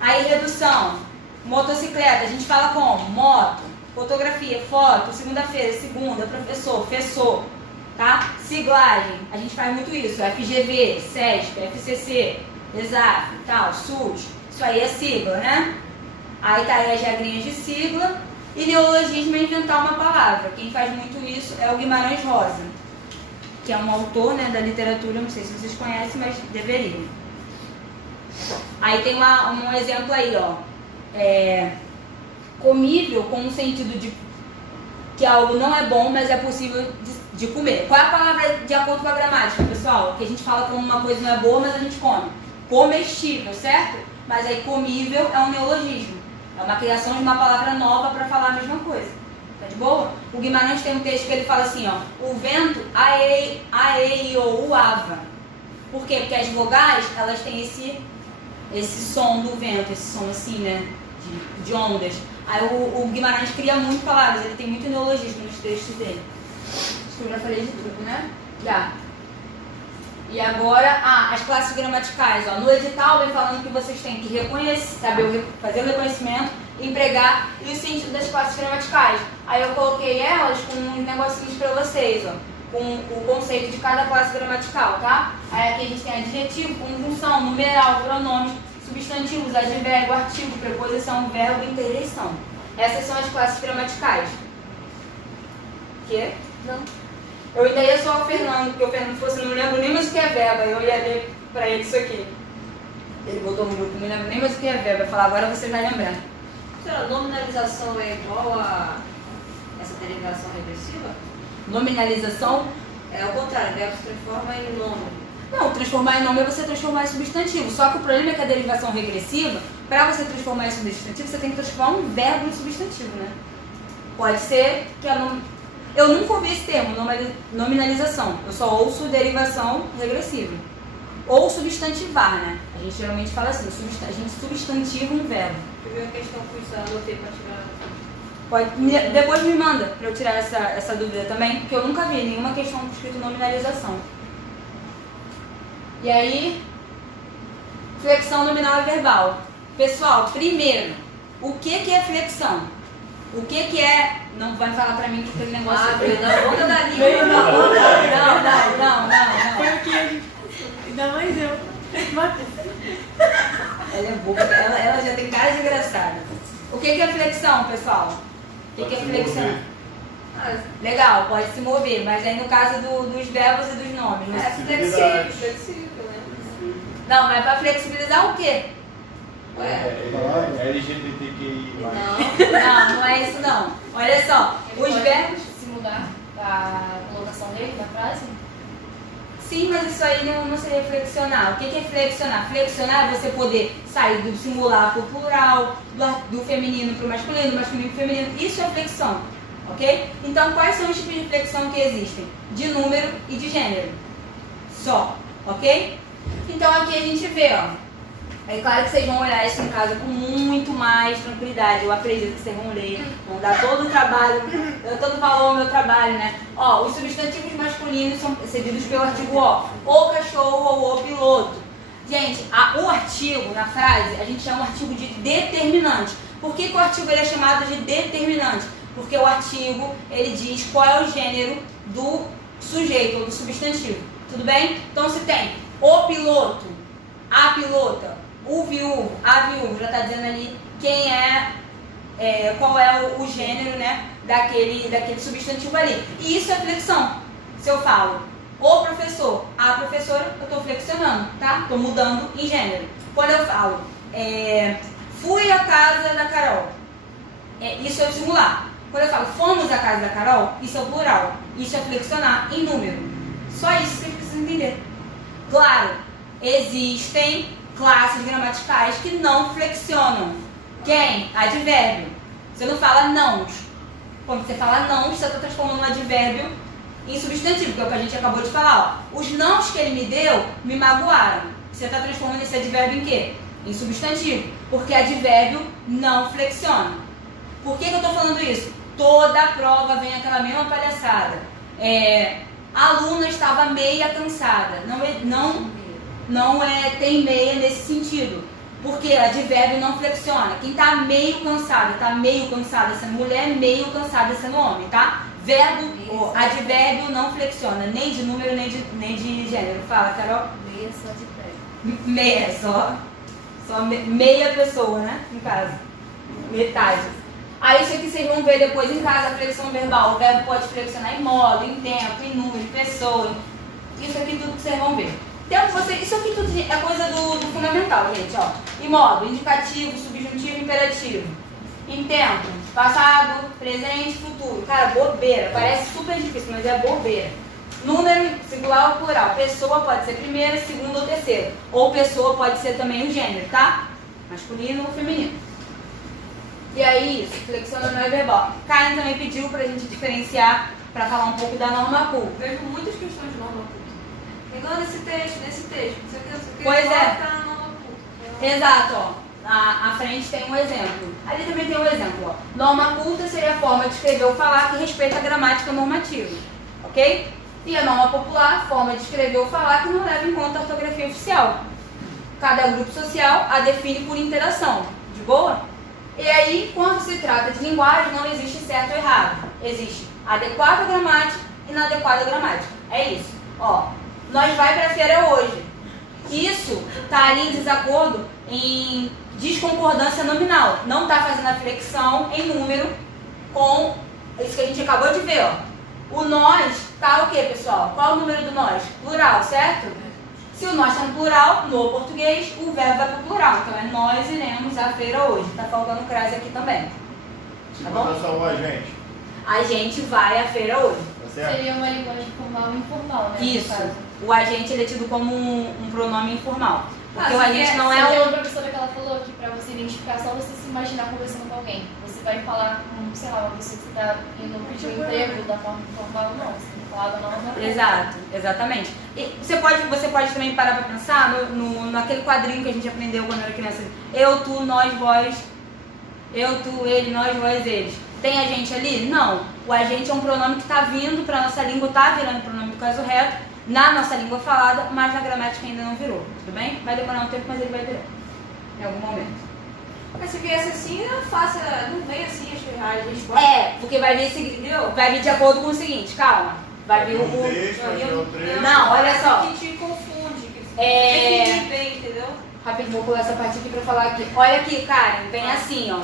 Aí, redução, motocicleta, a gente fala como? Moto, fotografia, foto, segunda-feira, segunda, professor, tá? Siglagem, a gente faz muito isso, FGV, SESP, FCC, ESAF, tal, SUS, isso aí é sigla, né? Aí tá aí as regrinhas de sigla. E neologismo é inventar uma palavra. Quem faz muito isso é o Guimarães Rosa, que é um autor, né, da literatura, não sei se vocês conhecem, mas deveriam. Aí tem um exemplo aí, ó. Comível com um sentido de que algo não é bom, mas é possível de comer. Qual é a palavra de acordo com a gramática, pessoal? Que a gente fala como uma coisa não é boa, mas a gente come. Comestível, certo? Mas aí comível é um neologismo. É uma criação de uma palavra nova para falar a mesma coisa. Tá de boa? O Guimarães tem um texto que ele fala assim, ó. O vento aeiouava. Por quê? Porque as vogais, elas têm esse som do vento, esse som assim, né? De ondas. Aí o Guimarães cria muito palavras, ele tem muito neologismo nos textos dele. Acho que eu já falei de tudo, né? Já. E agora, as classes gramaticais. Ó. No edital vem falando que vocês têm que reconhecer, saber fazer o reconhecimento, empregar e o sentido das classes gramaticais. Aí eu coloquei elas com uns negocinhos pra vocês, ó, com o conceito de cada classe gramatical, tá? Aí aqui a gente tem adjetivo, conjunção, numeral, pronomes, substantivos, advérbio, artigo, preposição, verbo e interjeição. Essas são as classes gramaticais. Quê? Não. Eu ainda ia só o Fernando, porque o Fernando falou assim, não lembro nem mais o que é verbo, eu ia ler pra ele isso aqui. Ele botou no grupo, não lembro nem mais o que é verbo, eu falei, agora você vai lembrar. Será, nominalização é igual a essa derivação regressiva? Nominalização? É ao contrário, verbo se transforma em nome. Não, transformar em nome é você transformar em substantivo, só que o problema é que a derivação regressiva, para você transformar em substantivo, você tem que transformar um verbo em substantivo, né? Pode ser que eu nunca ouvi esse termo, nominalização. Eu só ouço derivação regressiva. Ou substantivar, né? A gente geralmente fala assim, a gente substantiva um verbo. Eu vi uma questão que eu anotei para tirar. Depois me manda para eu tirar essa dúvida também, porque eu nunca vi nenhuma questão escrito nominalização. E aí, flexão nominal e verbal. Pessoal, primeiro, o que é flexão? O que é... Não vai falar pra mim que aquele negócio... Veio na ponta da língua. Veio na ponta da língua. Não. Foi o que a gente... Ainda mais eu. Ela é boba, ela já tem cara de engraçada. O que é flexão, pessoal? O que é flexão? Legal, pode se mover, mas aí no caso dos verbos e dos nomes, né? Flexível, né? Não, mas pra flexibilizar o quê? LGBTQI. Não é isso não. Olha só, os verbos... Se mudar a colocação dele na frase? Sim, mas isso aí não seria flexionar. O que é flexionar? Flexionar é você poder sair do singular para o plural, do feminino para o masculino, do masculino para o feminino. Isso é flexão, ok? Então, quais são os tipos de flexão que existem? De número e de gênero. Só, ok? Então, aqui a gente vê, ó. É claro que vocês vão olhar isso em casa com muito mais tranquilidade. Eu acredito que vocês vão ler, vão dar todo o trabalho, todo o valor ao meu trabalho, né? Ó, os substantivos masculinos são seguidos pelo artigo o cachorro ou o piloto. Gente, o artigo na frase, a gente chama o artigo de determinante. Por que o artigo ele é chamado de determinante? Porque o artigo, ele diz qual é o gênero do sujeito ou do substantivo. Tudo bem? Então, se tem o piloto, a pilota, o viúvo, a viúva, já está dizendo ali quem qual é o gênero, né, daquele substantivo ali. E isso é flexão. Se eu falo o professor, a professora, eu estou flexionando, tá? Estou mudando em gênero. Quando eu falo fui à casa da Carol, isso é o singular. Quando eu falo fomos à casa da Carol, isso é o plural. Isso é flexionar em número. Só isso que vocês precisam entender. entender. Claro, existem classes gramaticais que não flexionam. Quem? Advérbio. Você não fala nãos. Quando você fala nãos, você está transformando um advérbio em substantivo, que é o que a gente acabou de falar. Ó. Os nãos que ele me deu me magoaram. Você está transformando esse advérbio em quê? Em substantivo. Porque advérbio não flexiona. Por que eu estou falando isso? Toda a prova vem aquela mesma palhaçada. A aluna estava meia cansada. Tem meia nesse sentido. Porque advérbio não flexiona. Quem está meio cansada, essa mulher meio cansada sendo homem, tá? Advérbio não flexiona, nem de número, nem de gênero. Fala, Carol. Meia só de pé. Meia, só meia pessoa, né? No caso. Metade. Aí isso aqui vocês vão ver depois em casa, a flexão verbal. O verbo pode flexionar em modo, em tempo, em número, em pessoa. Isso aqui tudo que vocês vão ver. Isso aqui tudo é coisa do fundamental, gente, ó. Em modo, indicativo, subjuntivo, imperativo. Em tempo, passado, presente, futuro. Cara, bobeira. Parece super difícil, mas é bobeira. Número, singular ou plural. Pessoa pode ser primeira, segunda ou terceira. Ou pessoa pode ser também o gênero, tá? Masculino ou feminino. E aí, isso, flexiona não é verbal. Karen também pediu pra gente diferenciar, pra falar um pouco da norma culta. Vejo muitas questões de norma culta. Pegando nesse texto, Pois é. Tá na norma culta. Exato, ó. À frente tem um exemplo. Ali também tem um exemplo, ó. Norma culta seria a forma de escrever ou falar que respeita a gramática normativa. Ok? E a norma popular, forma de escrever ou falar que não leva em conta a ortografia oficial. Cada grupo social a define por interação. De boa? E aí, quando se trata de linguagem, não existe certo ou errado. Existe adequada gramática e inadequada gramática. É isso. Ó, nós vai pra feira hoje. Isso tá ali em desacordo, em desconcordância nominal. Não tá fazendo a flexão em número com isso que a gente acabou de ver, ó. O nós tá o quê, pessoal? Qual é o número do nós? Plural, certo? Se o nós está no plural, no português, o verbo vai para o plural. Então é nós iremos à feira hoje. Tá faltando crase aqui também. Tá bom? Só o agente. A gente vai à feira hoje. Tá certo? Seria uma linguagem formal e informal, né? Isso. No caso. O agente ele é tido como um pronome informal. Porque o se agente não Tem é uma professora que ela falou que pra você identificar, só você se imaginar conversando com alguém. Você vai falar com, sei lá, uma pessoa que você tá indo pedir um emprego da forma informal, não. Você tem que falar da norma. Exato, exatamente. E você pode também parar para pensar naquele quadrinho que a gente aprendeu quando era criança. Eu, tu, nós, vós. Eu, tu, ele, nós, vós, eles. Tem agente ali? Não. O agente é um pronome que está vindo para a nossa língua, está virando pronome do caso reto, na nossa língua falada, mas na gramática ainda não virou. Tudo bem? Vai demorar um tempo, mas ele vai virar. Em algum momento. Mas se viesse assim, não vem assim a gente pode... Porque vai vir de acordo com o seguinte, calma. Vai vir o... texto, vai vir o trecho. Não, olha só. Que te confunde, que define bem, entendeu? Rapidinho, vou pular essa parte aqui pra falar aqui. Olha aqui, Karen, vem assim, ó.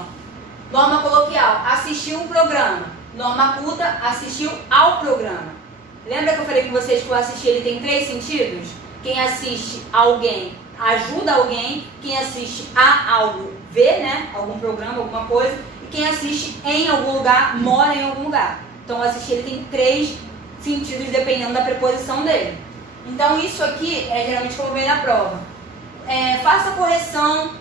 Norma coloquial, assistiu um programa. Norma culta, assistiu ao programa. Lembra que eu falei com vocês que o assistir ele tem 3 sentidos? Quem assiste a alguém ajuda alguém, quem assiste a algo vê, né? Algum programa, alguma coisa. E quem assiste em algum lugar, mora em algum lugar. Então o assistir ele tem 3 sentidos dependendo da preposição dele. Então isso aqui é geralmente como vem na prova. Faça a correção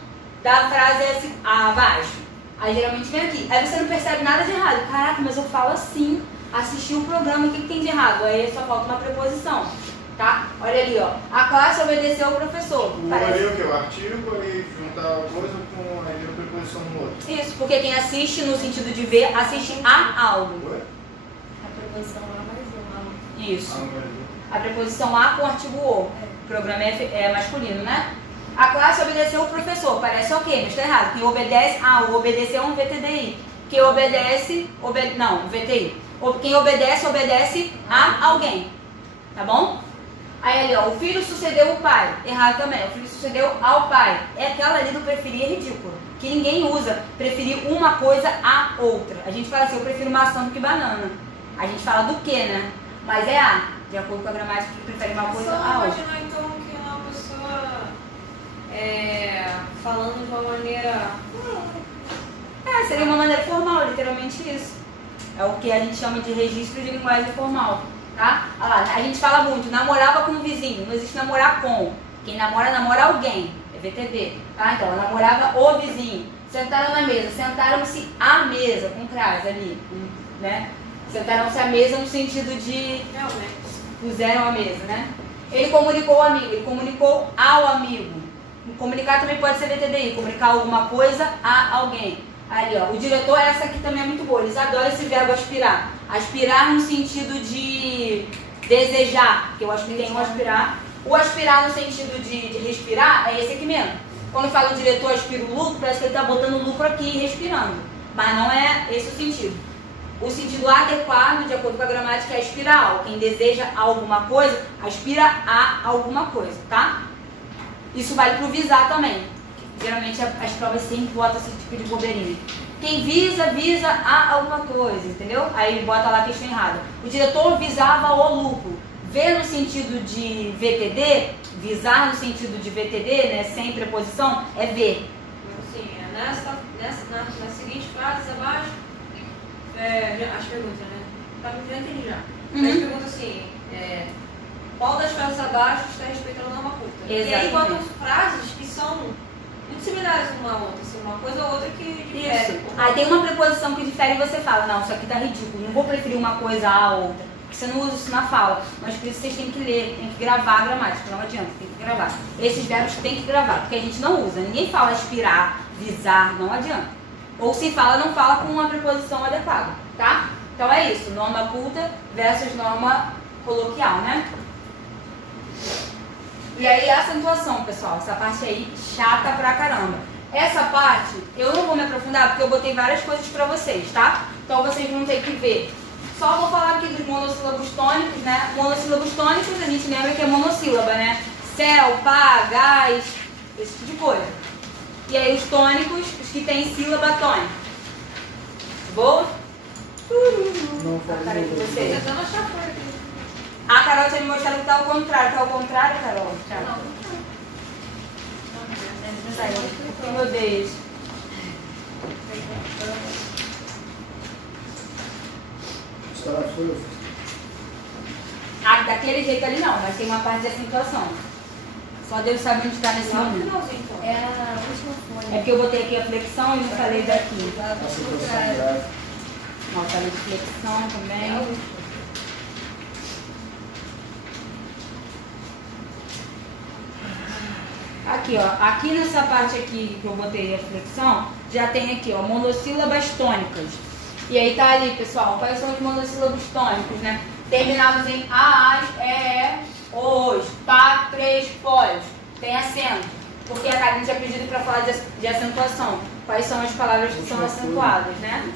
da frase abaixo. Aí geralmente vem aqui. Aí você não percebe nada de errado. Caraca, mas eu falo assim, assisti o programa, o que tem de errado? Aí só falta uma preposição, tá? Olha ali, ó. A classe obedeceu ao professor. Ali o que? O artigo, ali juntar uma coisa com a preposição no outro. Isso, porque quem assiste no sentido de ver, assiste a algo. Ué? A preposição A mais um. Isso. mas... A preposição a com o artigo o. O programa é masculino, né? A classe obedeceu o professor. Parece ok, mas está errado. Quem obedece, o obedecer é um VTDI. Quem obedece, não, VTI. Quem obedece, obedece a alguém. Tá bom? Aí ali, ó, o filho sucedeu o pai. Errado também. O filho sucedeu ao pai. É aquela ali do preferir é ridículo. Que ninguém usa preferir uma coisa a outra. A gente fala assim, eu prefiro maçã do que banana. A gente fala do que, né? Mas é a. De acordo com a gramática, que prefere uma coisa a outra. Só imaginar então que uma pessoa falando de uma maneira... Seria uma maneira formal, literalmente isso. É o que a gente chama de registro de linguagem formal. tá? Olha lá, a gente fala muito, namorava com o vizinho, não existe namorar com. Quem namora, namora alguém, é VTD, tá? Então, namorava o vizinho. Sentaram na mesa, sentaram-se à mesa, com crase ali, né? Sentaram-se à mesa no sentido de puseram a mesa, né? Ele comunicou ao amigo, ele comunicou ao amigo. Comunicar também pode ser VTDI, comunicar alguma coisa a alguém. Ali, ó, o diretor, essa aqui também é muito boa, eles adoram esse verbo aspirar. Aspirar no sentido de desejar, porque eu acho que tem um aspirar. O aspirar no sentido de respirar é esse aqui mesmo. Quando fala o diretor aspira o lucro, parece que ele está botando o lucro aqui e respirando. Mas não é esse o sentido. O sentido adequado, de acordo com a gramática, é aspirar. Quem deseja alguma coisa, aspira a alguma coisa, tá? Isso vale para o visar também. Geralmente as provas sempre botam esse tipo de bobeirinha. Quem visa, visa a alguma coisa, entendeu? Aí ele bota lá a questão errada. O diretor visava o lucro. Ver no sentido de VTD, visar no sentido de VTD, né, sem preposição, é ver. Assim, nas seguintes frases abaixo, as perguntas, né? Já entendi já. Mas pergunta assim, qual das frases abaixo está respeitando a norma culta? Exatamente. E aí botam frases que são muito similares uma a outra, assim, uma coisa ou outra que difere. Isso. Aí tem uma preposição que difere e você fala, não, isso aqui tá ridículo, não vou preferir uma coisa a outra. Porque você não usa isso na fala, mas por isso vocês têm que ler, tem que gravar a gramática, não adianta, tem que gravar. Esses verbos tem que gravar, porque a gente não usa, ninguém fala aspirar, visar, não adianta. Ou se fala, não fala com uma preposição adequada, tá? Então é isso, norma culta versus norma coloquial, né? E aí a acentuação, pessoal, essa parte aí chata pra caramba. Essa parte eu não vou me aprofundar porque eu botei várias coisas pra vocês, tá? Então vocês vão ter que ver. Só vou falar aqui dos monossílabos tônicos, né? Monossílabos tônicos a gente lembra que é monossílaba, né? Céu, pá, gás, esse tipo de coisa. E aí os tônicos, os que tem sílaba tônica. Boa? Não A cara de Tô vocês. tentando achar fora aqui. A Carol tinha me mostrado que tá ao contrário. Tá ao contrário, Carol? Tchau. Meu Deus. Ah, daquele jeito ali não, mas tem uma parte de acentuação. Só Deus sabe onde está nesse Lá no momento. finalzinho, então. É a última folha. É porque eu botei aqui a flexão e não falei daqui. Ó, falei de flexão também. Aqui, ó. Aqui nessa parte aqui que eu botei a flexão, já tem aqui, ó, monossílabas tônicas. E aí tá ali, pessoal, quais são os monossílabos tônicos, né? Terminados em AAs, EE, OOs, PA, 3, POs. Tem acento. Porque a Karen tinha pedido para falar de acentuação. Quais são as palavras que são acentuadas, né?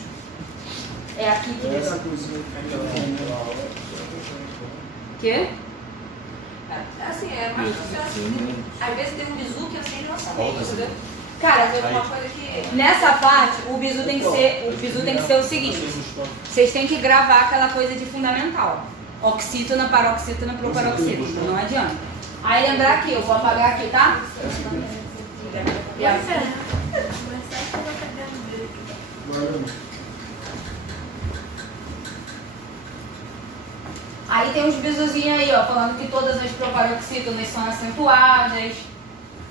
É aqui que Essa coisinha Quê? Assim, é mais assim. Às vezes tem um bizu que acende nossa mente, entendeu? Cara, Tem uma coisa que. nessa parte, o bizu tem que ser o seguinte. Vocês têm que gravar aquela coisa de fundamental. Oxítona, paroxítona, proparoxítona. Não adianta. Aí lembrar aqui, eu vou apagar aqui, tá? E aí, aí tem uns bizuzinhos aí, ó, falando que todas as proparoxítonas são acentuadas.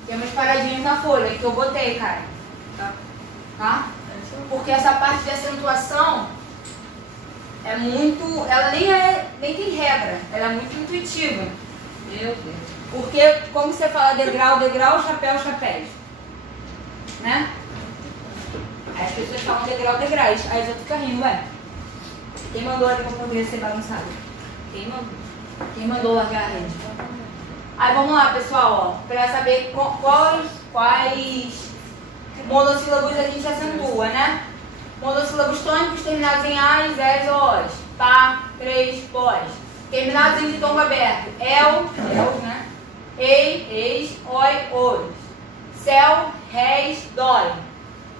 Tem umas paradinhas na folha que eu botei, cara. Tá? Porque essa parte de acentuação é muito. Ela nem tem regra, ela é muito intuitiva. Meu Deus. Porque como você fala degrau, degrau, chapéu, chapéus. Né? Aí as pessoas falam degrau, degraus. Aí as outras ficam rindo, ué. Quem mandou ali pra português ser bagunçado? Quem mandou largar a rede? Aí vamos lá, pessoal, ó, para saber quais monossílabos a gente acentua, né? Monossílabos tônicos terminados em As, Es, Os. Pá, 3, Pós. Terminados em ditongo aberto. El, né? Ei, eis, oi, os. Céu, réis, dói.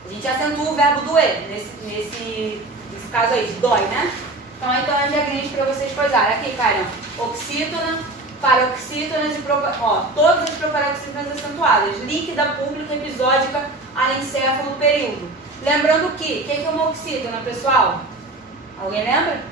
A gente acentua o verbo doer, nesse caso aí, de dói, né? Então as regrinhas para vocês coisarem. Aqui, cara, oxítona, paroxítonas e todas as proparoxítonas acentuadas. Líquida, pública, episódica, anencéfalo, período. Lembrando que, o que é uma oxítona, pessoal? Alguém lembra?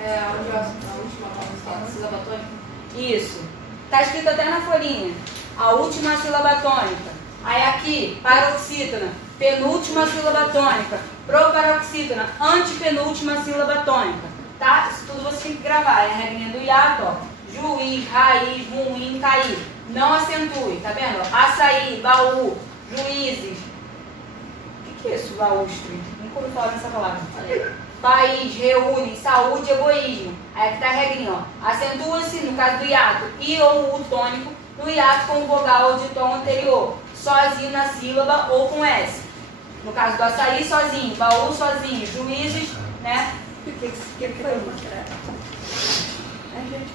É a última palavra, sílaba tônica. Isso. Tá escrito até na folhinha. A última sílaba tônica. Aí aqui, paroxítona. Penúltima sílaba tônica. Proparoxítona. Antepenúltima sílaba tônica. Tá? Isso tudo você tem que gravar. É a regrinha do hiato, ó. Juiz, raiz, ruim, cair. Não acentue, tá vendo? Açaí, baú, juízes. O que é isso, baústre? Nunca ouvi falar nessa palavra. País, reúne, saúde, egoísmo. Aí aqui tá a regrinha, ó. Acentua-se, no caso do hiato, I ou U tônico, no hiato com vogal de tom anterior. Sozinho na sílaba ou com S. No caso do açaí, sozinho. Baú, sozinho. Juízes, né? Que foi?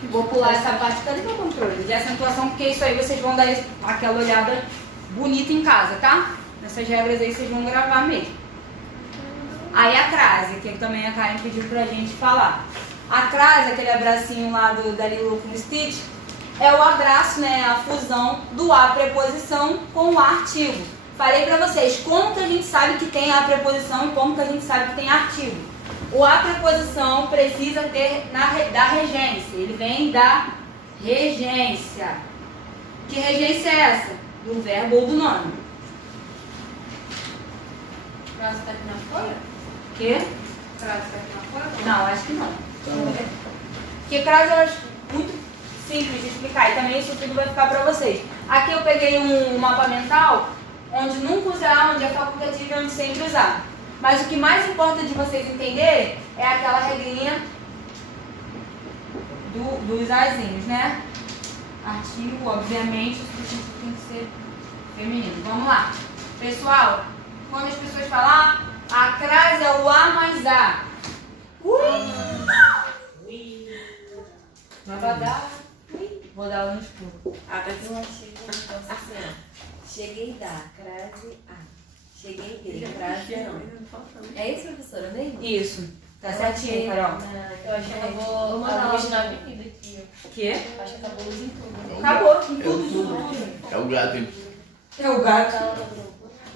Vou pular essa parte. Cadê meu controle? De acentuação, porque isso aí vocês vão dar aquela olhada bonita em casa, tá? Nessas regras aí vocês vão gravar mesmo. Aí a crase, que também a Karen pediu pra gente falar. A crase, aquele abracinho lá da Lilo com o Stitch, é o abraço, né? A fusão do a preposição com o artigo. Falei pra vocês como que a gente sabe que tem a preposição e como que a gente sabe que tem artigo. O a preposição precisa ter da regência. Ele vem da regência. Que regência é essa? Do verbo ou do nome. Frase tá aqui na folha? Que? Frase tá aqui na folha? Não, acho que não. Porque crase eu acho muito simples de explicar. E também isso tudo vai ficar pra vocês. Aqui eu peguei um mapa mental onde nunca usar, onde é facultativo e onde sempre usar. Mas o que mais importa de vocês entenderem é aquela regrinha dos azinhos, né? Artigo, obviamente, o substantivo tem que ser feminino. Vamos lá. Pessoal, quando as pessoas falam a crase é o A mais A. Mas vai dar. Vou dar no escuro. Ah, tá aqui. Eu achei que então, assim, ó. Cheguei da, crase A. Cheguei de, crase não. É isso, professora? Bem? Isso. Tá certinho, Carol. Eu acho que acabou a luz na avenida aqui. O quê? Acho que acabou a luz em tudo. Acabou. Tudo. É o gato, hein? É o gato.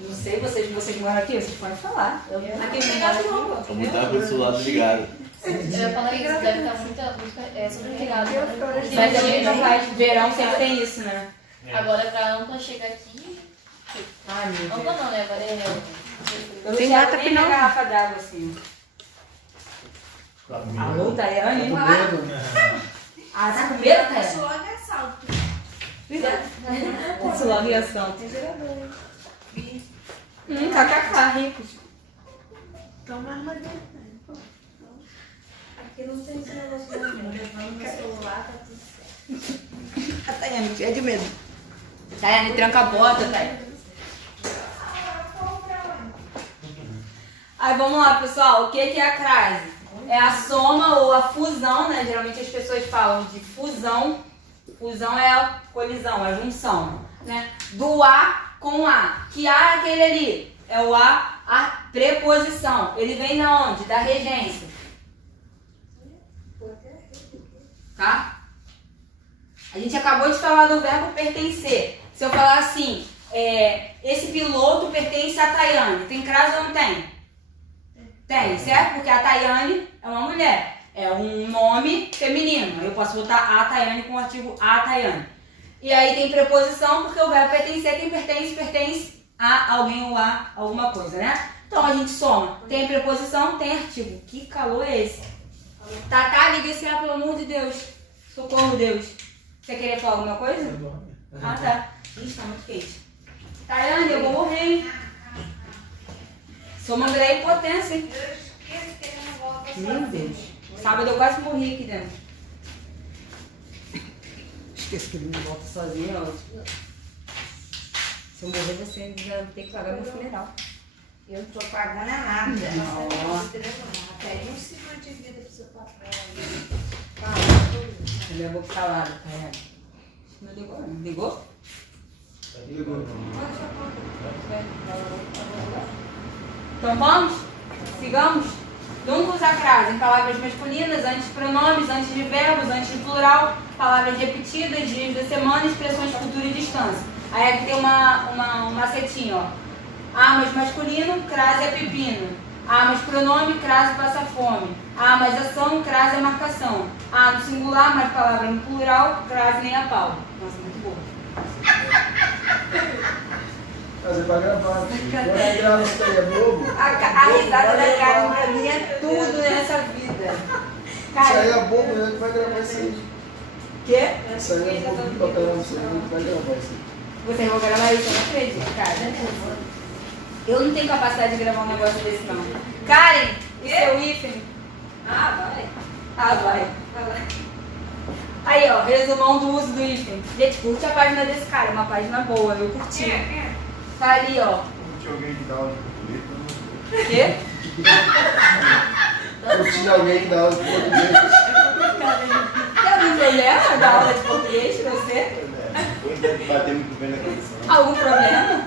Não sei, vocês moram aqui, vocês podem falar. Aqui não mora aqui. Vamos estar com o celular ligado. Eu ia falar isso, deve estar muita luz sobrecarregada. Mas a gente faz verão, sempre tem isso, né? Agora pra Ampla chegar aqui. Ai, meu Deus. Ampla não, né? Agora é. Eu não tinha nem minha garrafa d'água assim. Alô, Tayane? Com medo, né? Ah, tá com medo, Tayane? Isso logo é assalto. Isso logo é assalto. KKK, ricos. Toma armadilha. Aqui não tem esse negócio não. Levando no celular, tá tudo certo. A Tayane, é de medo. Tayane, tranca a bota, Tayane. Aí vamos lá, pessoal. O que é a crase? É a soma ou a fusão, né? Geralmente as pessoas falam de fusão. Fusão é a colisão, a junção, né? Do A com A. Que A é aquele ali? É o a preposição. Ele vem da onde? Da regência. Tá? A gente acabou de falar do verbo pertencer. Se eu falar assim, esse piloto pertence a Tayane, tem crase ou não tem? Tem, certo? Porque a Tayane é uma mulher. É um nome feminino. Eu posso botar a Tayane com o artigo a Tayane. E aí tem preposição, porque o verbo pertencer, quem pertence a alguém ou a alguma coisa, né? Então a gente soma. Tem preposição, tem artigo. Que calor é esse? Tatá, liga esse ar, pelo amor de Deus. Socorro, Deus. Você queria falar alguma coisa? Ah, tá. Ixi, tá muito quente. Tayane, eu vou morrer, hein? Sou uma mulher em potência, hein? Meu Deus. Sábado eu quase morri aqui dentro. Esqueci que ele me volta sozinho, ó. Se eu morrer, você já vai ter que pagar meu funeral. Eu não tô pagando nada. Pede um seguro de vida pro seu papai. Eu já vou ficar lá, Tayane. Não ligou, não? Ligou? Ligou. Então vamos? Sigamos? Nunca usar crase em palavras masculinas, antes de pronomes, antes de verbos, antes de plural, palavras repetidas, dias da semana, expressões de futuro e distância. Aí aqui tem uma setinha, ó. Armas masculino, crase é pepino. Ah, mas pronome crase passa fome. Ah, mas ação crase é marcação. Ah, no singular, mas palavra no plural, crase nem a pau. Nossa, muito boa. Fazer pra gravar. Quando é grava, isso aí é bobo. A risada da Karen pra mim é tudo nessa vida. Isso aí Cara, é bobo, a gente vai gravar isso aí. quê? Isso aí é bobo pra caramba, isso aí a gente vai gravar isso aí. Vocês vão gravar isso? Eu não acredito, cara. Eu não tenho capacidade de gravar um negócio desse, não. Karen, e seu hífen? Ah, vai. Ah, vai. Vai. Aí, ó, resumão do uso do hífen. Gente, curte a página desse cara, é uma página boa, eu curti. Tá ali, ó. Tinha alguém que dá aula de português, Quê? Eu tinha alguém que dá aula de português. Tem algum problema da aula de português pra você? ou deve bater muito bem na cabeça. Algum problema?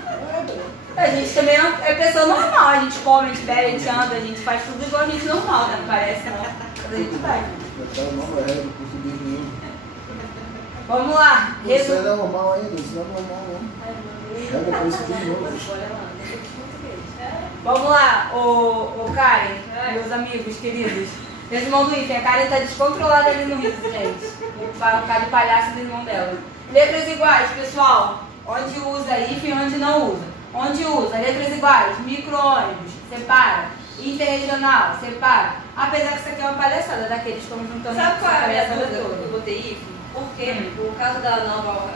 A gente também é pessoa normal, a gente come, a gente bebe, a gente anda, a gente faz tudo igual a gente normal, né? Não parece não. Mas a gente faz. Já tá nova regra do português do mundo. Vamos lá. Isso aí não é normal ainda, isso não é normal não. Regra pra isso tudo de novo. Vamos lá, ô Karen, meus amigos queridos. Resumão do hífen, a Karen tá descontrolada ali no riso, gente. Vai ficar de palhaço do irmão dela. Letras iguais, pessoal. Onde usa hífen e onde não usa. Onde usa? Letras iguais, micro-ônibus, separa. Interregional, separa. Apesar que isso aqui é uma palhaçada daqueles que estão juntando Sabe qual é a minha palhaçada dúvida que toda. eu botei hífen? Porque por causa da nova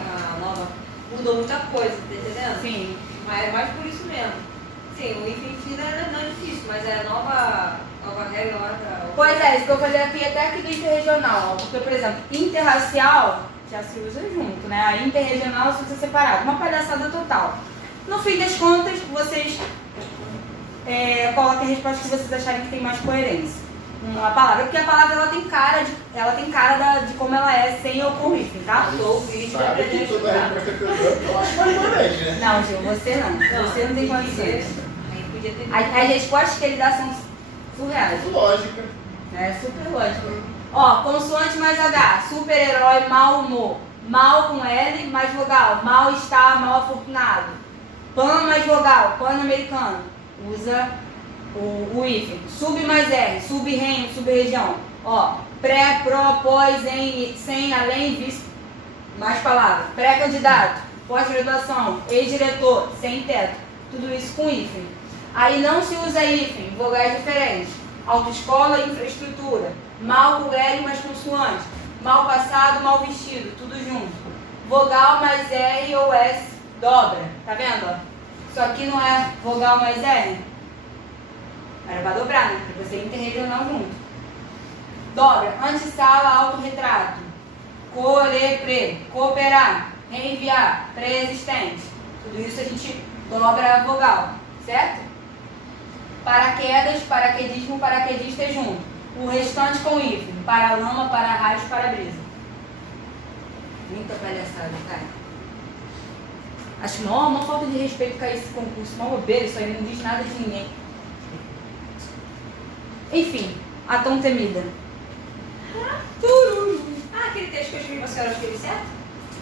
mudou muita coisa, tá entendendo? Sim. Mas é mais por isso mesmo. Sim, o hífen em si não é difícil, mas é nova regra lá pra... Pois é, isso que eu falei aqui até aqui do interregional. Porque, por exemplo, interracial já se usa junto, né? A interregional se usa separado. Uma palhaçada total. No fim das contas, vocês coloquem a resposta que vocês acharem que tem mais coerência. A palavra, porque a palavra ela tem cara de como ela é sem eu com hífen, tá? Sou o vídeo pra Sabe aprender que a toda estudar. resposta que eu dou, eu acho mais coerente, né? Não, Gil, você não. Você não tem condições. Aí podia ter... As respostas que ele dá são surreais. Lógica. É super lógico. Ó, consoante mais H, super-herói, mau humor. Mal com L mais vogal, mal-estar, mal afortunado. Pan mais vogal, pan-americano. Usa o hífen. Sub mais R, sub-reino, sub-região. Ó, pré, pró, pós, em, sem, além, vice. Mais palavras. Pré-candidato, pós-graduação, ex-diretor, sem teto. Tudo isso com hífen. Aí não se usa hífen, vogais diferentes. Autoescola e infraestrutura. Mal com L mais consoante. Mal passado, mal vestido, tudo junto. Vogal mais R ou S, dobra. Tá vendo? Ó? Isso aqui não é vogal mais R. Era pra dobrar, né? Pra você interregional junto. Dobra. Antessala, autorretrato. Corepre, cooperar, reenviar, pré-existente. Tudo isso a gente dobra a vogal, certo? Paraquedas, paraquedismo, paraquedista é junto. O restante com hífen. Para-lama, para-raio, para-brisa. Muita palhaçada, cara. Acho uma falta de respeito cair esse concurso. Uma bobeira, isso aí não diz nada de ninguém. Enfim, a tão temida. Tururu. Ah, aquele texto que eu escrevi pra senhora, eu escrevi certo?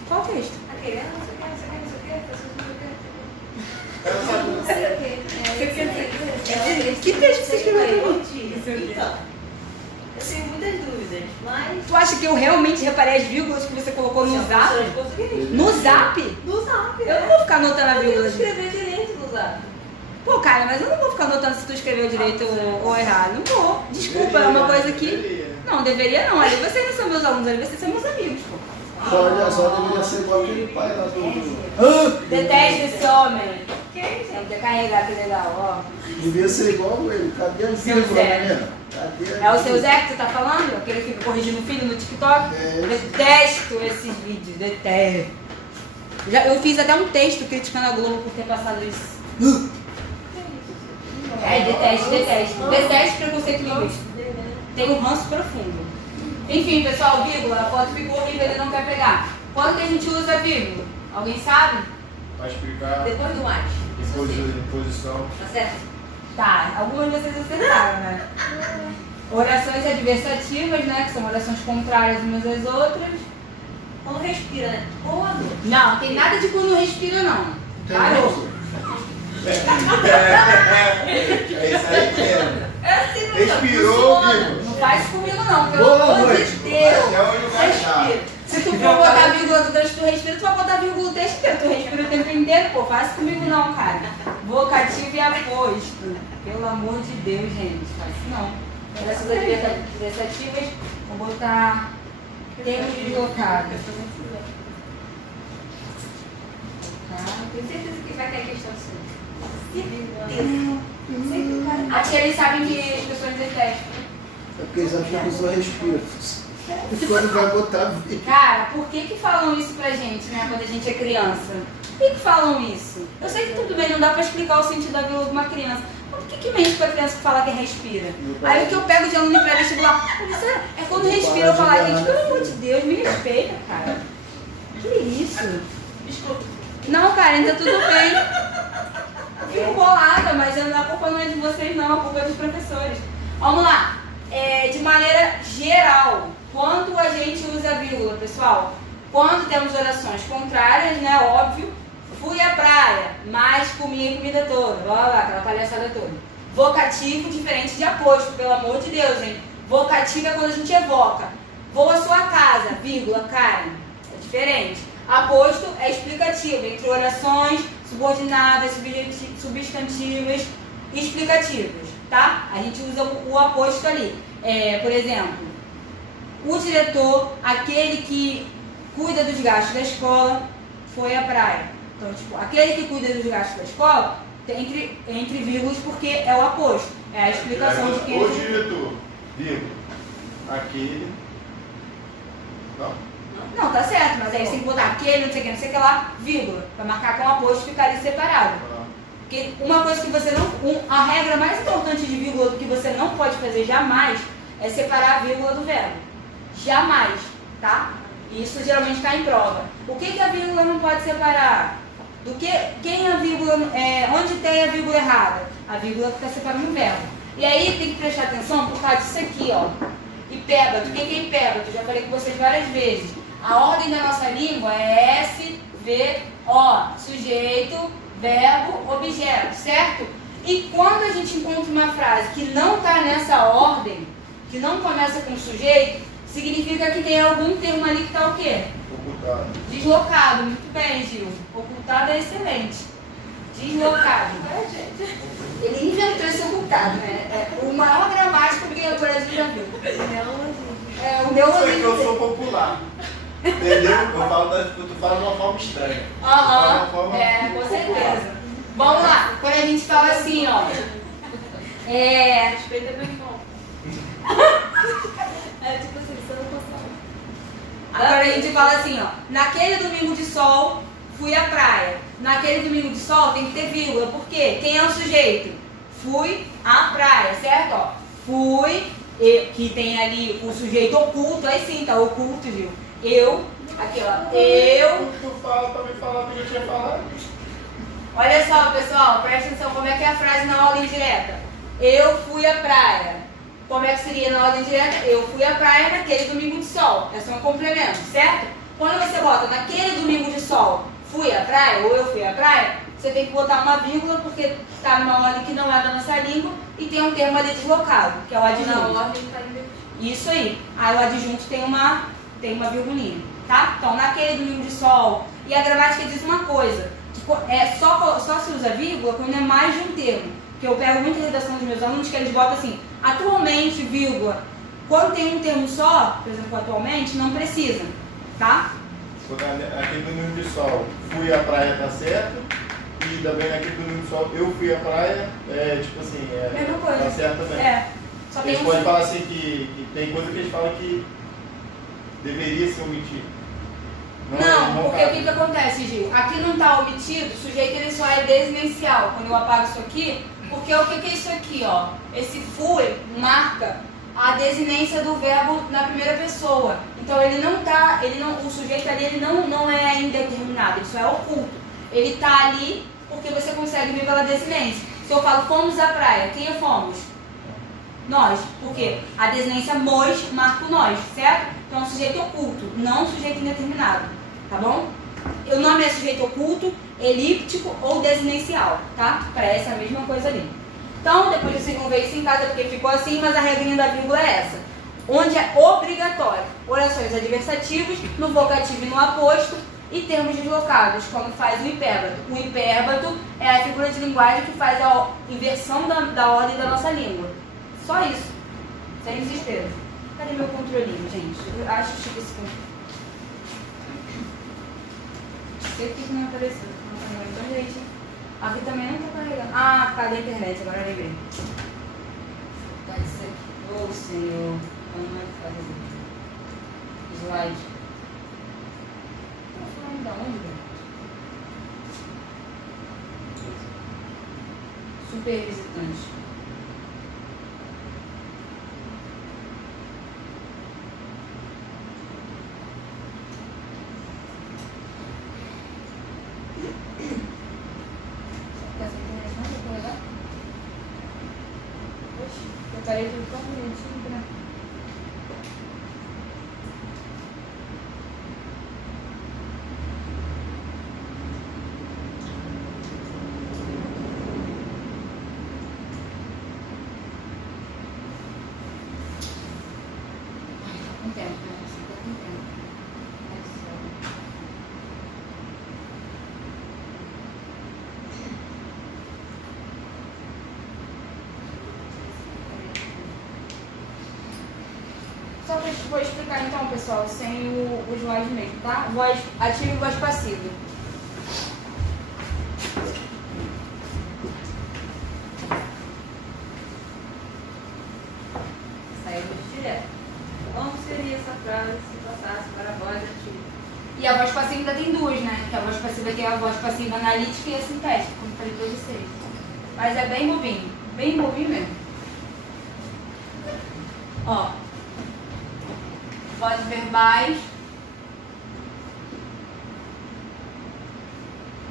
Qual texto? Aquele, não sei o que, não sei o que, não sei o que, não sei o que. Que texto você escreveu pra mim? Então, eu tenho muitas dúvidas, mas... Tu acha que eu realmente reparei as vírgulas que você colocou no zap? Professora de português. No zap? No zap, Eu não vou ficar anotando a Eu vírgula. escrevi direito no zap. Pô, cara, mas eu não vou ficar anotando se tu escreveu direito ou errado. Não vou. Desculpa, é uma coisa que... Deveria. Não, deveria não. Ali vocês não são meus alunos, ali vocês são meus amigos, pô. Só deveria ser igual aquele pai lá do... Detesto esse homem. Tem que carregar, que legal, ó. Devia ser igual ele. Cadê o Seu filho, Zé. menina? Cadê? É o seu Zé que tu tá falando? Aquele que fica corrigindo o filho no TikTok? É. Detesto esses vídeos, detesto. Eu fiz até um texto criticando a Globo por ter passado isso. Detesto. Detesto preconceito linguístico. Tem um ranço profundo. Enfim, pessoal, vírgula. A foto ficou horrível, ele não quer pegar. Quando que a gente usa a vírgula? Alguém sabe? Vai explicar Depois do mais. depois da posição. Tá certo? Tá, algumas de vocês acertaram, né? Orações adversativas, né? Que são orações contrárias umas às outras. Quando respira, né? Quando? Não, tem nada de quando respira, não. Tem Parou. isso? É isso aí mesmo. É assim, Respirou, funciona. vírgula. Não faz comigo não, pelo Boa amor de noite. Deus. Até onde vai dar? Respira. Se tu for botar vírgula do texto, tu respira, tu vai botar vírgula do texto inteiro. Tu respira o tempo inteiro, pô. Faz comigo não, cara. Vocativo e aposto. Pelo amor de Deus, gente. Faz isso não. Essas adversativas, vou botar termo deslocado. Tenho certeza que vai ter questão assim. Acho que eles sabem que as pessoas detestam. É porque eles acham que a pessoa respira. Quando vai botar vídeo. Cara, por que falam isso pra gente, né, quando a gente é criança? Por que falam isso? Eu sei que tudo bem, não dá pra explicar o sentido da vírgula de uma criança. Mas por que mente pra criança que fala que respira? Aí o que eu pego de aluno em pré-vestibular, é quando respira eu falar, gente, pelo amor de Deus, me respeita, cara. Que isso? Desculpa. Não, cara, ainda tudo bem. Eu fico bolada, mas a culpa não é de vocês não, a culpa é dos professores. Vamos lá. De maneira geral, quando a gente usa vírgula, pessoal? Quando temos orações contrárias, né, óbvio, fui à praia, mas comi a comida toda, blá blá blá, aquela palhaçada toda. Vocativo diferente de aposto, pelo amor de Deus, hein? Vocativo é quando a gente evoca. Vou à sua casa, vírgula, Karen. É diferente. Aposto é explicativo, entre orações, subordinadas, substantivas e explicativas, tá? A gente usa o aposto ali. Por exemplo, o diretor, aquele que cuida dos gastos da escola, foi à praia. Então, tipo, aquele que cuida dos gastos da escola, tem entre vírgulas, porque é o aposto. É a explicação de quem... O diretor, vírgula, aquele... Não? Não, tá certo, mas aí você tem que botar aquele, não sei o que lá, vírgula, pra marcar com o aposto e ficar ali separado. Porque uma coisa que você não... a regra mais importante de vírgula que você não pode fazer jamais é separar a vírgula do verbo. Jamais, tá? Isso geralmente cai em prova. O que a vírgula não pode separar? Quem a vírgula... onde tem a vírgula errada? A vírgula que está separando o verbo. E aí tem que prestar atenção por causa disso aqui, ó. Hipébato. Quem é hipébato? Já falei com vocês várias vezes. A ordem da nossa língua é S, V, O. Sujeito, verbo, objeto, certo? E quando a gente encontra uma frase que não está nessa ordem, que não começa com sujeito, significa que tem algum termo ali que está o quê? Ocultado. Deslocado. Muito bem, Gil. Ocultado é excelente. Deslocado. Ele inventou esse ocultado, né? O maior gramático que o Brasil já viu. O meu Só que eu sou popular. Entendeu? Tu fala de uma forma estranha. Com certeza. Vamos lá. Quando a gente fala assim, ó. Respeita meu irmão. Tipo assim, você não consegue. Agora a gente fala assim, ó. Naquele domingo de sol, fui à praia. Naquele domingo de sol tem que ter vírgula. Por quê? Quem é o sujeito? Fui à praia, certo? Ó, fui, que tem ali o sujeito oculto. Aí sim, tá oculto, viu? Eu, aqui ó, eu... Tu fala pra me falar o que eu tinha falado. Olha só, pessoal, presta atenção como é que é a frase na aula indireta. Eu fui à praia. Como é que seria na aula indireta? Eu fui à praia naquele domingo de sol. É só um complemento, certo? Quando você bota naquele domingo de sol, fui à praia, ou eu fui à praia, você tem que botar uma vírgula, porque está numa ordem que não é da nossa língua, e tem um termo ali deslocado, que é o adjunto. Na ordem tá invertida. Isso aí. Aí o adjunto tem uma virgulinha, tá? Então, naquele domingo de sol. E a gramática diz uma coisa, que só se usa vírgula quando é mais de um termo. Que eu pego muita redação dos meus alunos que eles botam assim, atualmente, vírgula. Quando tem um termo só, por exemplo, atualmente, não precisa, tá? Aquele domingo de sol, fui à praia, tá certo? E também naquele domingo de sol, eu fui à praia, tipo assim, Mesma coisa. tá certo também. Só tem Eles um... podem falar assim que tem coisa que eles falam que deveria ser omitido. Não, porque o que acontece, Gil? Aqui não está omitido, o sujeito ele só é desinencial. Quando eu apago isso aqui, porque o que é isso aqui, ó? Esse fui marca a desinência do verbo na primeira pessoa. Então o sujeito ali ele não é indeterminado, ele só é oculto. Ele está ali porque você consegue ver pela desinência. Se eu falo fomos à praia, quem é fomos? Nós. Por quê? A desinência mos marca o nós, certo? Então é um sujeito oculto, não um sujeito indeterminado. Tá bom? O nome é sujeito oculto, elíptico ou desinencial, tá? Parece a mesma coisa ali. Então, depois vocês vão ver isso em casa porque ficou assim, mas a regrinha da vírgula é essa. Onde é obrigatório orações adversativas, no vocativo e no aposto, e termos deslocados, como faz o hipérbato. O hipérbato é a figura de linguagem que faz a inversão da ordem da nossa língua. Só isso. Sem desespero. Cadê meu controlinho, gente? Eu acho que esse controle. Não sei porque não apareceu. Não apareceu direitinho. Aqui também não está carregando. Ah, por causa da internet, agora eu lembrei. Pode ser. Ô, Senhor. Como é que faz isso? Slide. Estou falando da onde, velho? Super visitante. Preparei tudo tão bonitinho, né? Ai, tá com tempo, né? Você tá com tempo. Ai, céu. Só que eu vou explicar então, pessoal, sem o slide mesmo, tá? Voz ativa e voz passiva. Saímos direto. Como seria essa frase se passasse para a voz ativa? E a voz passiva ainda tem duas, né? Que a voz passiva tem a voz passiva analítica e a sintética, como falei pra vocês. Mas é bem bobinho mesmo. Ó. Vozes verbais.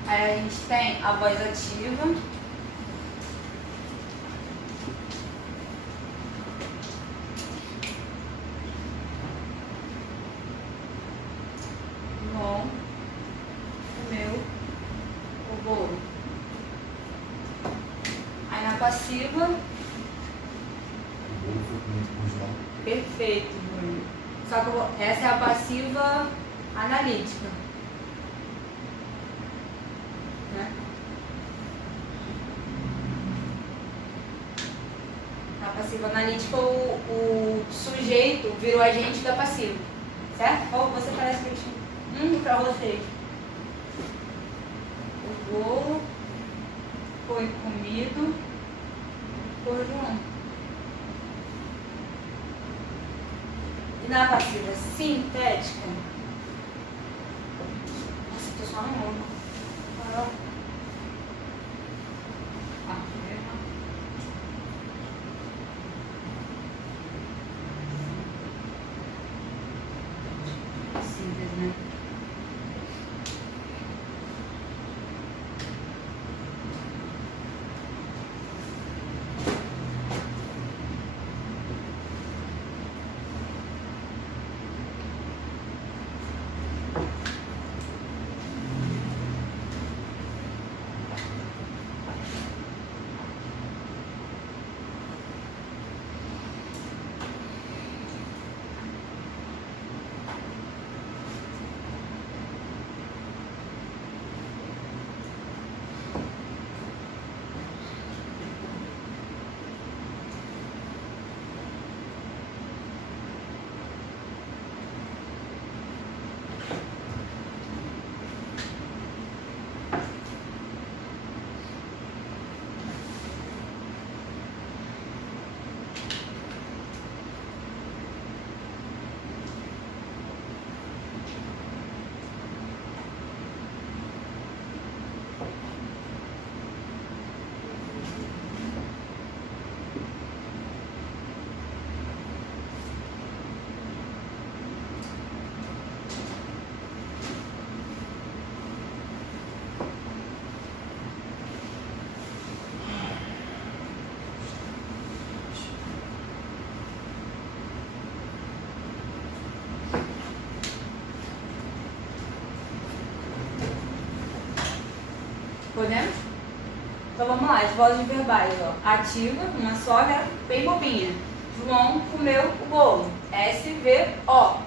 Aí a gente tem a voz ativa. Bom, o meu, o bolo. Aí na passiva. Perfeito, Bruno. Só que essa é a passiva analítica. Né? Na passiva analítica, o sujeito virou agente da passiva. Certo? Ou você parece que pra vocês. O bolo foi comido por João. E na passiva sintética, nossa, tô só no mundo. Síntese, né? Podemos? Então vamos lá, as vozes verbais, ó. Ativa, uma só, né? Bem bobinha. João comeu o bolo. SVO.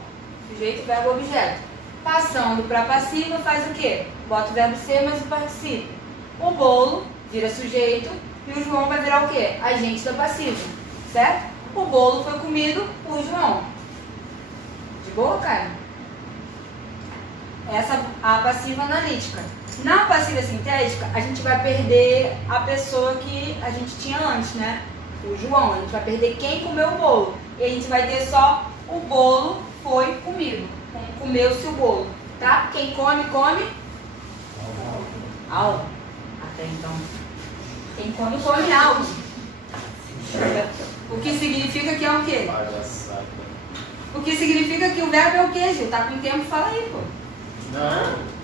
Sujeito, verbo, objeto. Passando para passiva, faz o quê? Bota o verbo ser mais o participo. O bolo vira sujeito e o João vai virar o quê? Agente da passiva. Certo? O bolo foi comido por João. De boa, cara? Essa a passiva analítica. Na passiva sintética, a gente vai perder a pessoa que a gente tinha antes, né? O João. A gente vai perder quem comeu o bolo. E a gente vai ter só o bolo foi comido. Comeu-se o bolo. Tá? Quem come, come. Algo. Até então. Quem come, come algo. O que significa que é o quê? Palhaçada. O que significa que o verbo é o quê, Gil? Tá com tempo? Fala aí, pô. Não.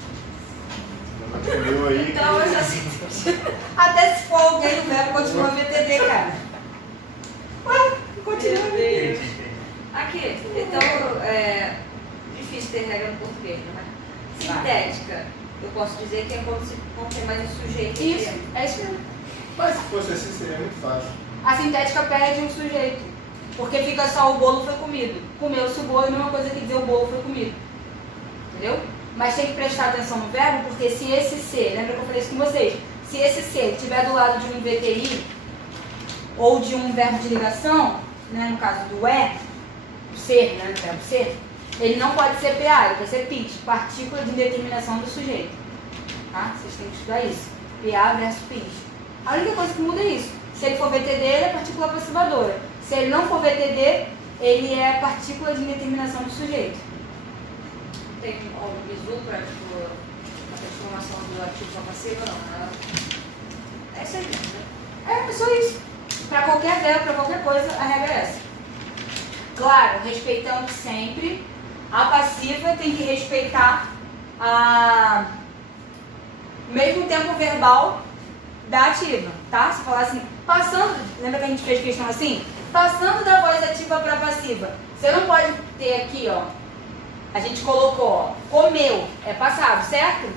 Entendeu aí? Então, eu já sei. Até se for alguém, o verbo continua VTD, cara. Ué, continua. Meu Deus. Aqui, então, difícil ter regra no português, não é? Sintética, eu posso dizer que é quando se não tem mais um sujeito. Isso, é isso mesmo. Mas se fosse assim, seria muito fácil. A sintética perde um sujeito. Porque fica só o bolo foi comido. Comeu-se o bolo é a mesma coisa que dizer o bolo foi comido. Entendeu? Mas tem que prestar atenção no verbo, porque se esse ser, lembra que eu falei isso com vocês? Se esse ser estiver do lado de um VTI ou de um verbo de ligação, né, no caso do o ser, né, no verbo ser, ele não pode ser PA, ele vai ser PIT, partícula de indeterminação do sujeito. Tá? Vocês têm que estudar isso. PA versus PIT. A única coisa que muda é isso. Se ele for VTD, ele é partícula passivadora. Se ele não for VTD, ele é partícula de indeterminação do sujeito. Tem algum bizu para a transformação do ativo para passiva? Não. É isso aí, né? É só isso. Para qualquer verbo, para qualquer coisa, a regra é essa. Claro, respeitando sempre. A passiva tem que respeitar o mesmo tempo verbal da ativa, tá? Se falar assim, passando, lembra que a gente fez questão assim? Passando da voz ativa para passiva. Você não pode ter aqui, ó, a gente colocou, ó, comeu, é passado, certo?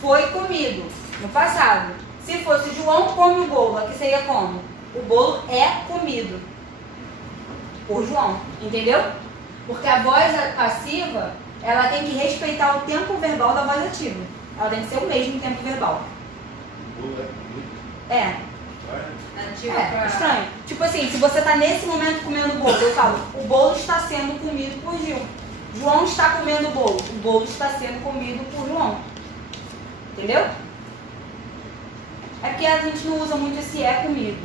Foi comido, no passado. Se fosse João come o bolo, aqui seria como? O bolo é comido por João, entendeu? Porque a voz passiva, ela tem que respeitar o tempo verbal da voz ativa. Ela tem que ser o mesmo tempo verbal. É. É, estranho. Tipo assim, se você tá nesse momento comendo bolo, eu falo, o bolo está sendo comido por Gil. João está comendo o bolo está sendo comido por João. Entendeu? É porque a gente não usa muito esse é comido.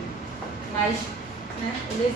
Mas, né, ele